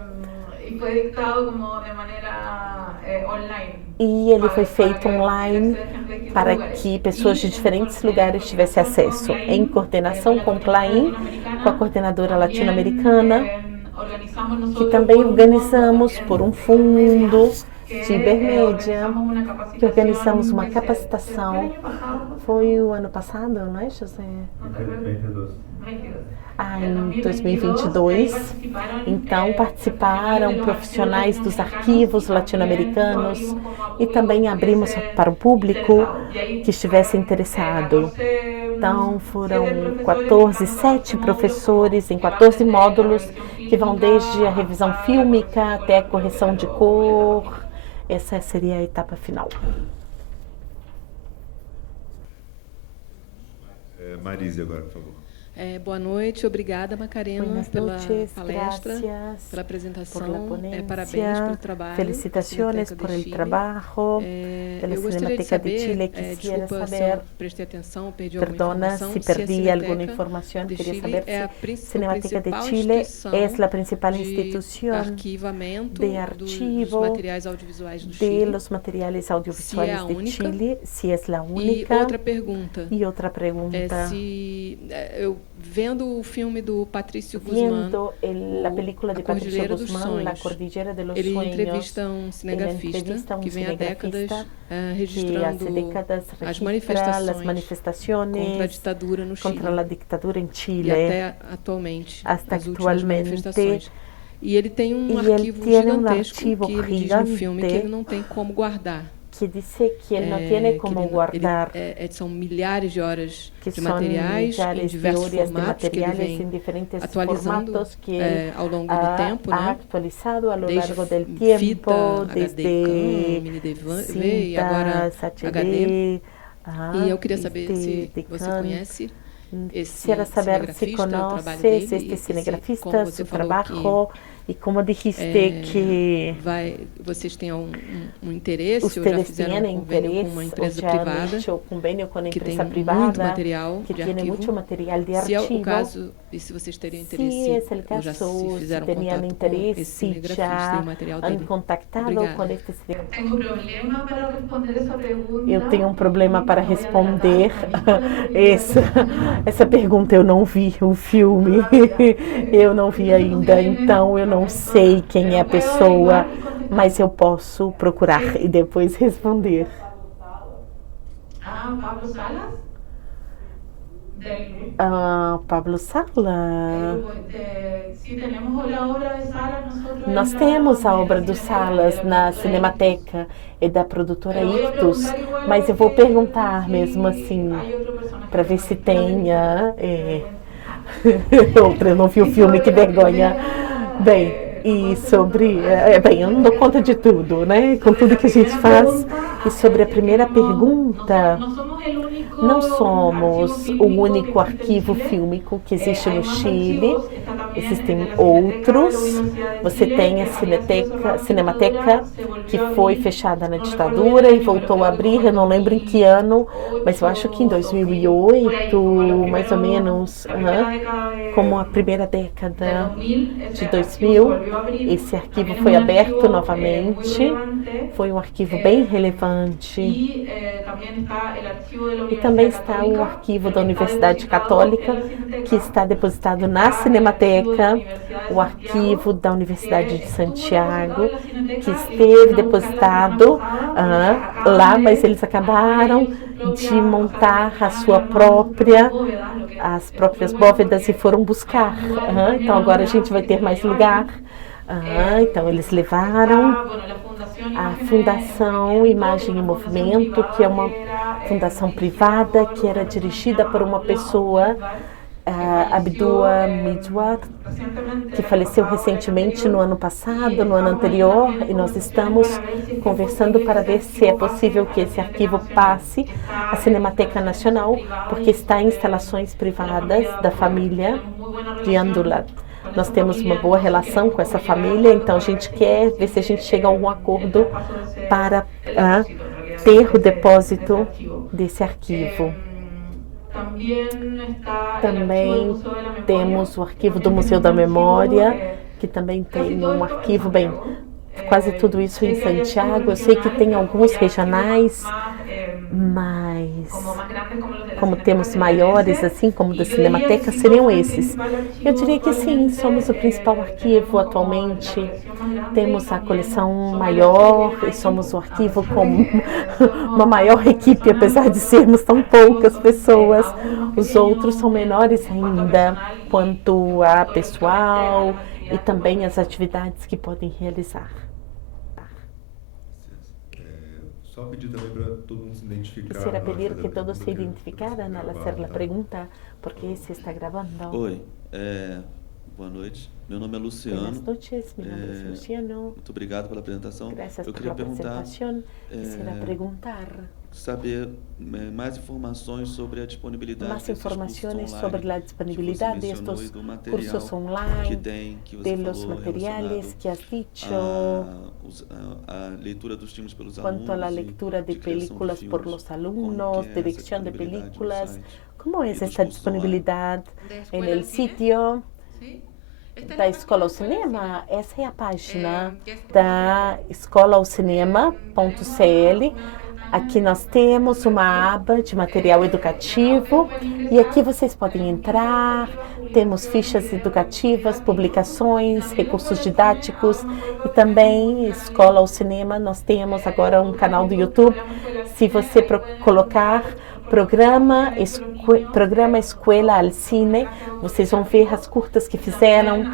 E foi dictado como de maneira online. E ele foi feito online para que pessoas de diferentes lugares tivessem acesso, em coordenação com o Claim, com a coordenadora latino-americana, que também organizamos por um fundo de Ibermédia, que organizamos uma capacitação. Foi o ano passado, não é, José? Em 2022. Então, participaram profissionais dos arquivos latino-americanos e também abrimos para o público que estivesse interessado. Então, foram 7 professores em 14 módulos, que vão desde a revisão fílmica até a correção de cor. Essa seria a etapa final. Marise agora, por favor. Boa noite, obrigada Macarena pela palestra, pela apresentação, parabéns pelo trabalho. Felicitaciones por el trabajo de la Cinemateca de Chile. Quisiera saber, prestei atenção, perdi perdona si perdí alguna información, quería saber si Cinemateca de Chile es la principal institución de archivo de los materiales audiovisuales de Chile, si es la única. E outra pergunta, vendo o filme do Patrício Guzmán, a película de Patrício Guzmán, La Cordillera de los Sueños, ele entrevista um cinegrafista que vem há décadas registrando as manifestações contra a ditadura no Chile, contra a ditadura em Chile, e até atualmente, hasta as últimas manifestações. E ele tem um arquivo gigantesco que ele diz no filme que ele não tem como guardar. Que dice que ele não tem como guardar. São milhares de horas de materiais em diversos formatos que ele vem atualizando ao longo do tempo, né? Atualizado ao longo do tempo, fita, HD, mini DV e agora HD. E eu queria saber se você conhece esse cinegrafista, este cinegrafista, su trabajo. E como dijiste que vocês têm um interesse, ou já fizeram um convênio com uma empresa privada, que tem muito material de arquivo. Se é o caso, e se vocês teriam interesse, ou já se fizeram contato com esse cinegrafista e o material dele. Eu tenho um problema para responder essa pergunta. Eu não vi o filme, eu não vi ainda, então eu não sei quem é a pessoa, mas eu posso procurar e depois responder. Pablo Salas? Pablo Salas? Nós temos a obra do Salas na Cinemateca e da produtora Ictus, mas eu vou perguntar mesmo assim, para ver se tenha. Outra, eu não vi o filme, que vergonha. Bem, e sobre... bem, eu não dou conta de tudo, né? Com tudo que a gente faz. E sobre a primeira pergunta, não somos o único arquivo fílmico que existe no Chile. Existem outros. Você tem a Cinemateca, que foi fechada na ditadura e voltou a abrir, eu não lembro em que ano, mas eu acho que em 2008, mais ou menos, como a primeira década de 2000. Esse arquivo foi aberto novamente, foi um arquivo bem relevante. E também está o arquivo da Universidade Católica, que está depositado na Cinemateca, o arquivo da Universidade de Santiago, que esteve depositado lá, mas eles acabaram de montar as próprias bóvedas e foram buscar. Então agora a gente vai ter mais lugar. Então eles levaram a Fundação Imagem e Movimento, que é uma fundação privada que era dirigida por uma pessoa, Abdua Midwar, que faleceu recentemente no ano passado, no ano anterior, e nós estamos conversando para ver se é possível que esse arquivo passe à Cinemateca Nacional, porque está em instalações privadas da família de Andulat. Nós temos uma boa relação com essa família, então a gente quer ver se a gente chega a algum acordo para ter o depósito desse arquivo. Também temos o arquivo do Museu da Memória, que também tem um arquivo, quase tudo isso em Santiago. Eu sei que tem alguns regionais, mas como temos maiores, assim como da Cinemateca, seriam esses. Eu diria que sim, somos o principal arquivo atualmente. Temos a coleção maior e somos o arquivo com uma maior equipe, apesar de sermos tão poucas pessoas. Os outros são menores ainda, quanto a pessoal e também as atividades que podem realizar. Só pedir também para todo mundo se identificar. Quisiera pedir que todos se identificaran al hacer la pregunta, porque se está gravando. Oi, boa noite. Meu nome é Luciano. Buenas noches, meu nome é Luciano. Muito obrigado pela apresentação. Eu queria perguntar, saber mais informações sobre a disponibilidade más informaciones sobre la disponibilidad de estos cursos online, de los materiales que has dicho, a leitura dos filmes pelos cuanto a la lectura de películas por los alumnos, dirección de películas. ¿Cómo es esta disponibilidad en el sitio da Escola ao Cinema? Essa é a página da escolaocinema.cl. Aqui nós temos uma aba de material educativo e aqui vocês podem entrar. Temos fichas educativas, publicações, recursos didáticos e também Escola ao Cinema. Nós temos agora um canal do YouTube. Se você colocar Programa Escola ao Cine, vocês vão ver as curtas que fizeram,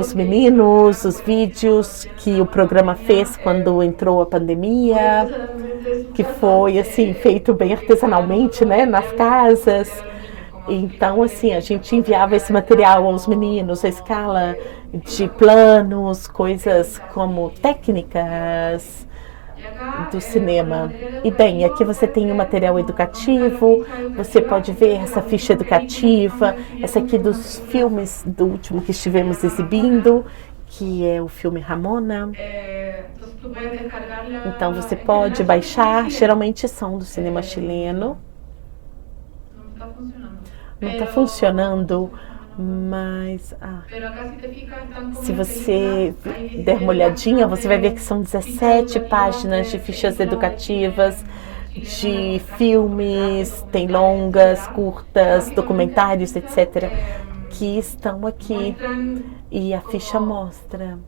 os meninos, os vídeos que o programa fez quando entrou a pandemia, que foi assim feito bem artesanalmente, né, nas casas. Então, assim, a gente enviava esse material aos meninos, a escala de planos, coisas como técnicas do cinema. E bem, aqui você tem o material educativo, você pode ver essa ficha educativa, essa aqui dos filmes do último que estivemos exibindo, que é o filme Ramona. Então você pode baixar, geralmente são do cinema chileno. Não está funcionando, mas se você der uma olhadinha, você vai ver que são 17 páginas de fichas educativas, de filmes, tem longas, curtas, documentários, etc., que estão aqui. E a ficha mostra,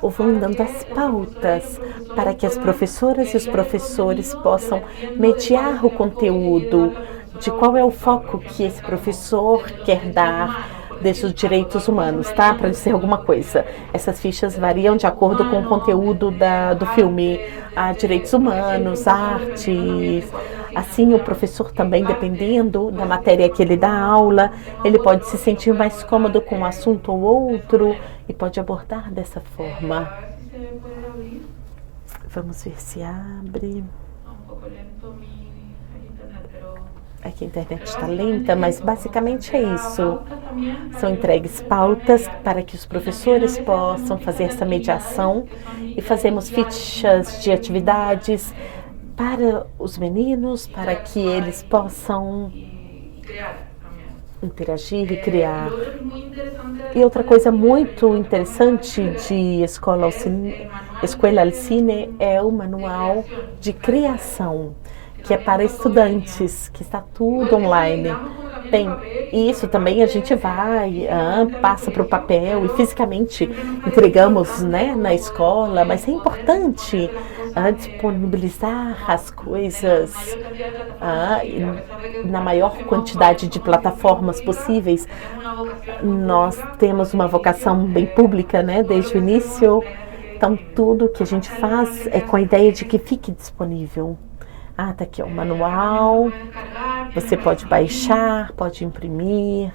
ou vão dando as pautas para que as professoras e os professores possam mediar o conteúdo, de qual é o foco que esse professor quer dar desses direitos humanos, tá? Para dizer alguma coisa. Essas fichas variam de acordo com o conteúdo do filme, direitos humanos, artes. Assim, o professor também, dependendo da matéria que ele dá aula, ele pode se sentir mais cômodo com um assunto ou outro e pode abordar dessa forma. Vamos ver se abre. Aqui a internet está lenta, mas basicamente é isso. São entregues pautas para que os professores possam fazer essa mediação e fazemos fichas de atividades para os meninos, para que eles possam interagir e criar. E outra coisa muito interessante de Escola ao Cine é o manual de criação. que é para estudantes, que está tudo online. Bem, isso também a gente vai, passa para o papel e fisicamente entregamos, né, na escola, mas é importante disponibilizar as coisas na maior quantidade de plataformas possíveis. Nós temos uma vocação bem pública, né, desde o início, então tudo que a gente faz é com a ideia de que fique disponível. Tá aqui o manual, você pode baixar, pode imprimir.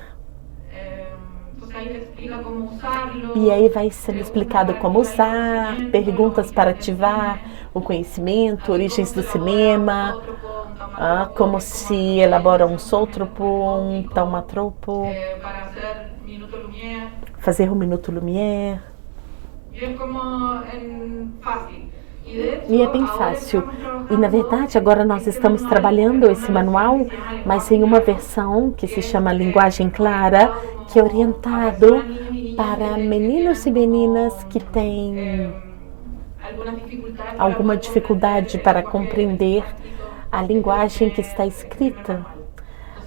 E aí vai sendo explicado como usar, perguntas para ativar o conhecimento, origens do cinema, como se elabora um sótropo, um taumatropo, fazer um minuto Lumière. E é bem fácil. E, na verdade, agora nós estamos trabalhando esse manual, mas em uma versão que se chama Linguagem Clara, que é orientado para meninos e meninas que têm alguma dificuldade para compreender a linguagem que está escrita,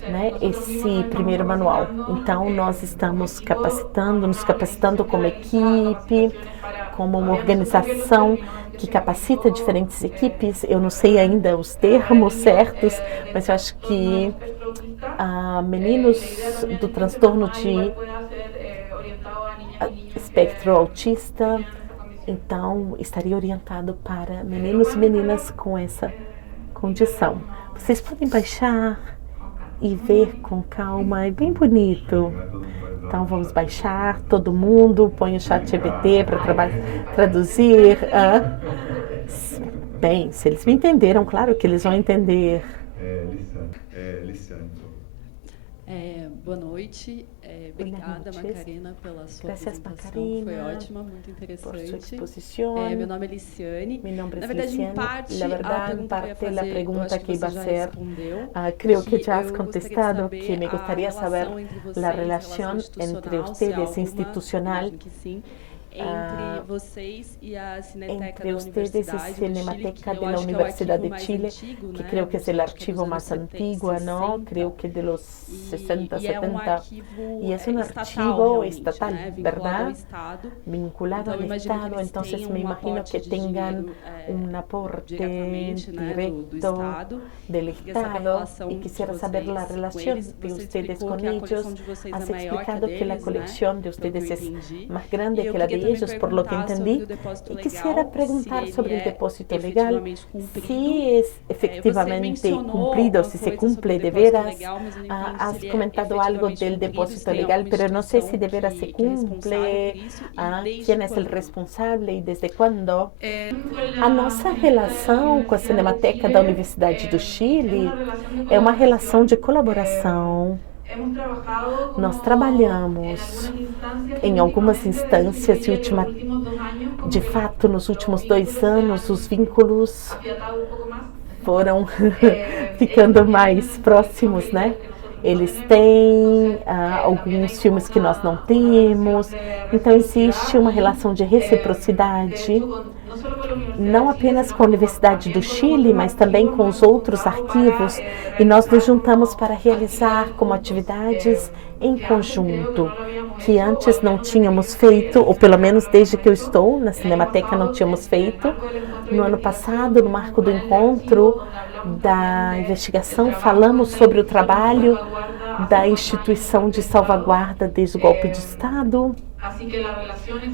né, esse primeiro manual. Então, nós estamos nos capacitando como equipe, como uma organização que capacita diferentes equipes. Eu não sei ainda os termos certos, mas eu acho que meninos do transtorno de espectro autista, então estaria orientado para meninos e meninas com essa condição. Vocês podem baixar e ver com calma, é bem bonito. Então vamos baixar, todo mundo, põe o ChatGPT para traduzir. Bem, se eles me entenderam, claro que eles vão entender. Boa noite. Obrigada, Macarena, pela sua apresentação. Foi ótima, muito interessante. Meu nome é Liciane. Na verdade, em parte, a pergunta que iba a ser, creo que ya has contestado, que me gustaría saber la relación entre ustedes institucional, entre vocês e a Cineteca entre ustedes y Cinemateca de la Universidad de Chile, que creo que es el archivo más antiguo, ¿no? Creo que de los 60, 70. Y es un archivo estatal, ¿verdad? Vinculado al Estado, entonces me imagino que tengan un aporte directo del Estado y quisiera saber la relación de ustedes con ellos. Has explicado que la colección de ustedes es más grande que la de ellos, por lo que entendí, y quisiera preguntar sobre el depósito legal, si es efectivamente cumplido, si se cumple de veras. Has comentado algo del depósito legal, pero no sé si de veras se cumple, quién es el responsable e desde quando. A nossa relação com a Cinemateca da Universidade do Chile é uma relação de colaboração. Nós trabalhamos em algumas instâncias de fato, nos últimos 2 anos, os vínculos foram ficando mais próximos, né? Eles têm alguns filmes que nós não temos, então existe uma relação de reciprocidade, não apenas com a Universidade do Chile, mas também com os outros arquivos, e nós nos juntamos para realizar como atividades em conjunto, que antes não tínhamos feito, ou pelo menos desde que eu estou na Cinemateca não tínhamos feito. No ano passado, no marco do encontro da investigação, falamos sobre o trabalho da instituição de salvaguarda desde o golpe de Estado.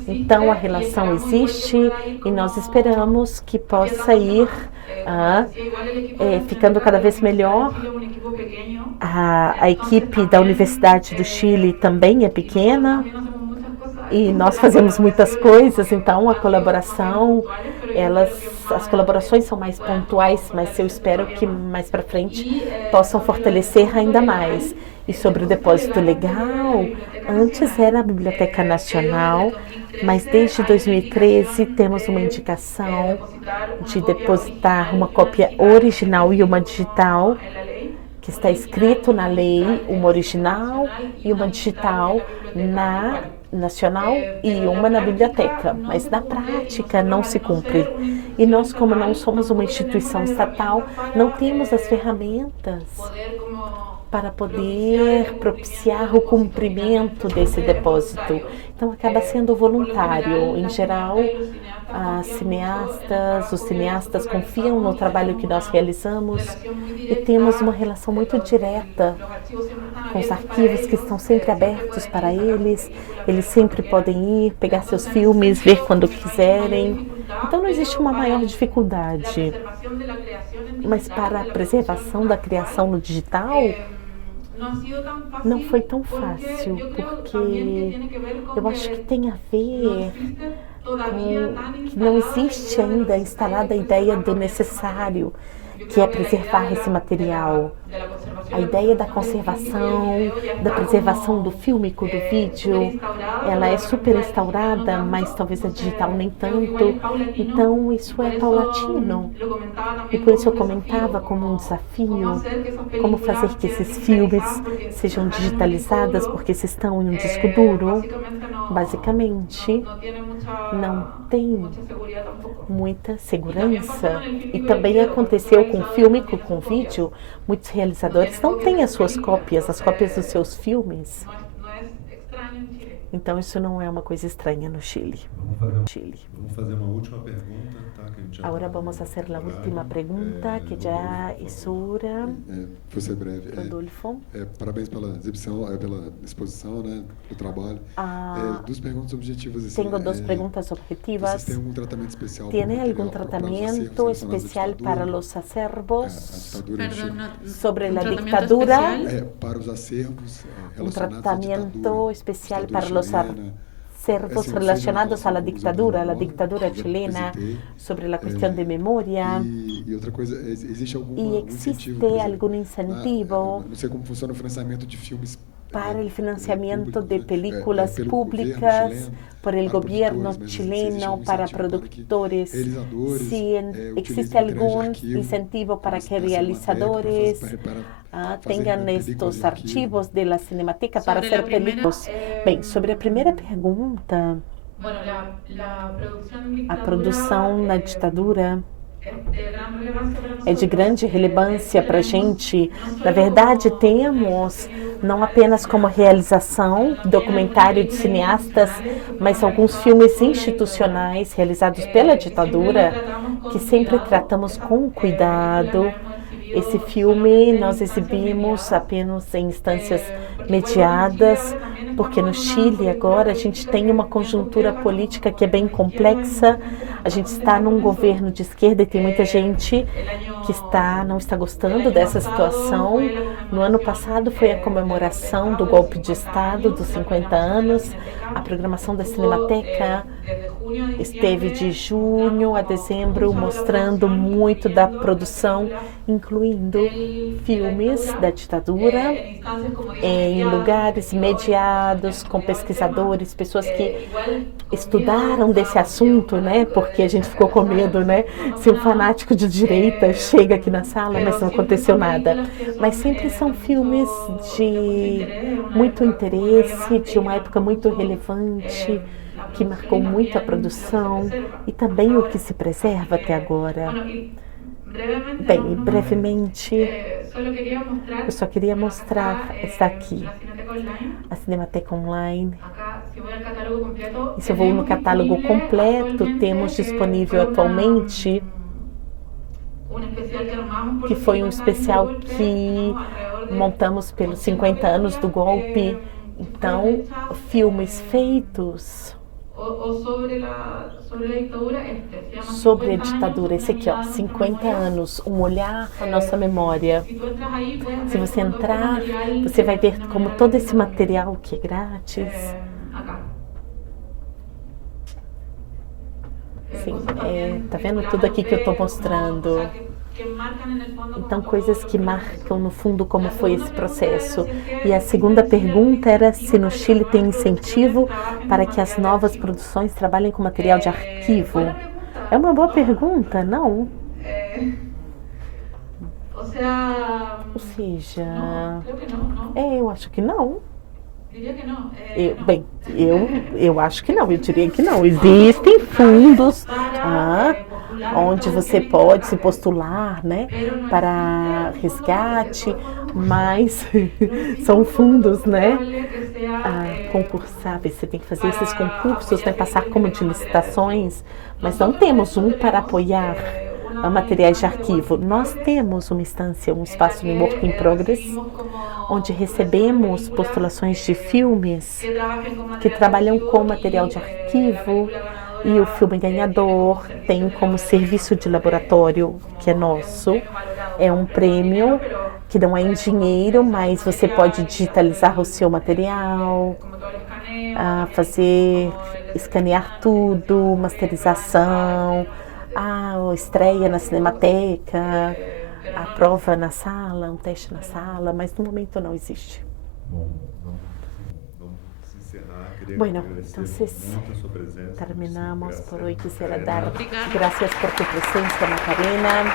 Então, a relação existe e nós esperamos que possa ir ficando cada vez melhor. A equipe da Universidade do Chile também é pequena e nós fazemos muitas coisas, então a colaboração, as colaborações são mais pontuais, mas eu espero que mais para frente possam fortalecer ainda mais. E sobre o depósito legal, antes era a Biblioteca Nacional, mas desde 2013 temos uma indicação de depositar uma cópia original e uma digital, que está escrito na lei, uma original e uma digital, nacional e uma na biblioteca, mas na prática não se cumpre. E nós, como não somos uma instituição estatal, não temos as ferramentas para poder propiciar o cumprimento desse depósito. Então, acaba sendo voluntário. Em geral, os cineastas confiam no trabalho que nós realizamos e temos uma relação muito direta com os arquivos que estão sempre abertos para eles. Eles sempre podem ir, pegar seus filmes, ver quando quiserem. Então, não existe uma maior dificuldade. Mas para a preservação da criação no digital, não foi tão fácil, porque eu acho que tem a ver com que não existe ainda instalada a ideia do necessário, que é preservar esse material. A ideia da conservação, da preservação do fílmico, do vídeo, ela é super instaurada, mas talvez a digital nem tanto. Então, isso é paulatino. E por isso eu comentava como um desafio, como fazer que esses filmes sejam digitalizados, porque se estão em um disco duro, basicamente, não tem muita segurança. E também aconteceu com fílmico, com vídeo, muitos realizadores não têm as suas cópias, as cópias dos seus filmes. Então isso não é uma coisa estranha no Chile. Vamos fazer uma última pergunta, tá? Agora vamos fazer a última pergunta, que já é sua. Vou ser breve. Rodolfo. Parabéns pela exibição, pela exposição, né, do trabalho. Duas perguntas objetivas. Assim, tenho duas perguntas objetivas. Vocês têm algum tratamento especial? ¿Tiene algún tratamiento especial para los acervos? Sobre a ditadura? Para os acervos tratamiento especial para los acervos relacionados a la dictadura chilena, sobre la cuestión de memoria. E outra coisa, existe algum incentivo? Não sei como funciona o financiamento de filmes para el financiamiento de películas públicas por el gobierno chileno para productores. Si existe algún incentivo para que realizadores tengan estos archivos de la Cinemateca para hacer películas. Bem, sobre a primeira pergunta, a produção na ditadura é de grande relevância para a gente. Na verdade, temos não apenas como realização, documentário de cineastas, mas alguns filmes institucionais realizados pela ditadura, que sempre tratamos com cuidado. Esse filme nós exibimos apenas em instâncias mediadas, porque no Chile agora a gente tem uma conjuntura política que é bem complexa. A gente está num governo de esquerda e tem muita gente que não está gostando dessa situação. No ano passado foi a comemoração do golpe de Estado dos 50 anos. A programação da Cinemateca esteve de junho a dezembro mostrando muito da produção, incluindo filmes da ditadura, em lugares mediados, com pesquisadores, pessoas que estudaram desse assunto, né? Porque a gente ficou com medo, né? Se um fanático de direita chega aqui na sala, mas não aconteceu nada. Mas sempre são filmes de muito interesse, de uma época muito relevante, que marcou muito a produção e também o que se preserva até agora. Bem, brevemente, eu só queria mostrar, está aqui, a Cinemateca Online. E se eu vou no catálogo completo, temos disponível atualmente, que foi um especial que montamos pelos 50 anos do golpe. Então, filmes feitos sobre a ditadura, esse aqui, ó, 50 anos, um olhar à nossa memória. Se você entrar, você vai ver como todo esse material que é grátis. Sim, tá vendo tudo aqui que eu tô mostrando? Então, coisas que marcam no fundo como foi esse processo. E a segunda pergunta era se no Chile tem incentivo para que as novas produções trabalhem com material de arquivo. É uma boa pergunta, não? Ou seja, eu acho que não. Eu acho que não, eu diria que não. Existem fundos onde você pode se postular, né, para resgate, mas são fundos, né, concursáveis. Você tem que fazer esses concursos, né, passar como de licitações, mas não temos um para apoiar materiais de arquivo. Nós temos uma instância, um espaço no Work in Progress, onde recebemos postulações de filmes que trabalham com material de arquivo, e o filme ganhador tem como serviço de laboratório, que é nosso. É um prêmio que não é em dinheiro, mas você pode digitalizar o seu material, escanear tudo, masterização, estreia na Cinemateca, a prova na sala, um teste na sala, mas no momento não existe. Bueno, entonces terminamos por hoy. Quisiera dar gracias por tu presencia, Macarena.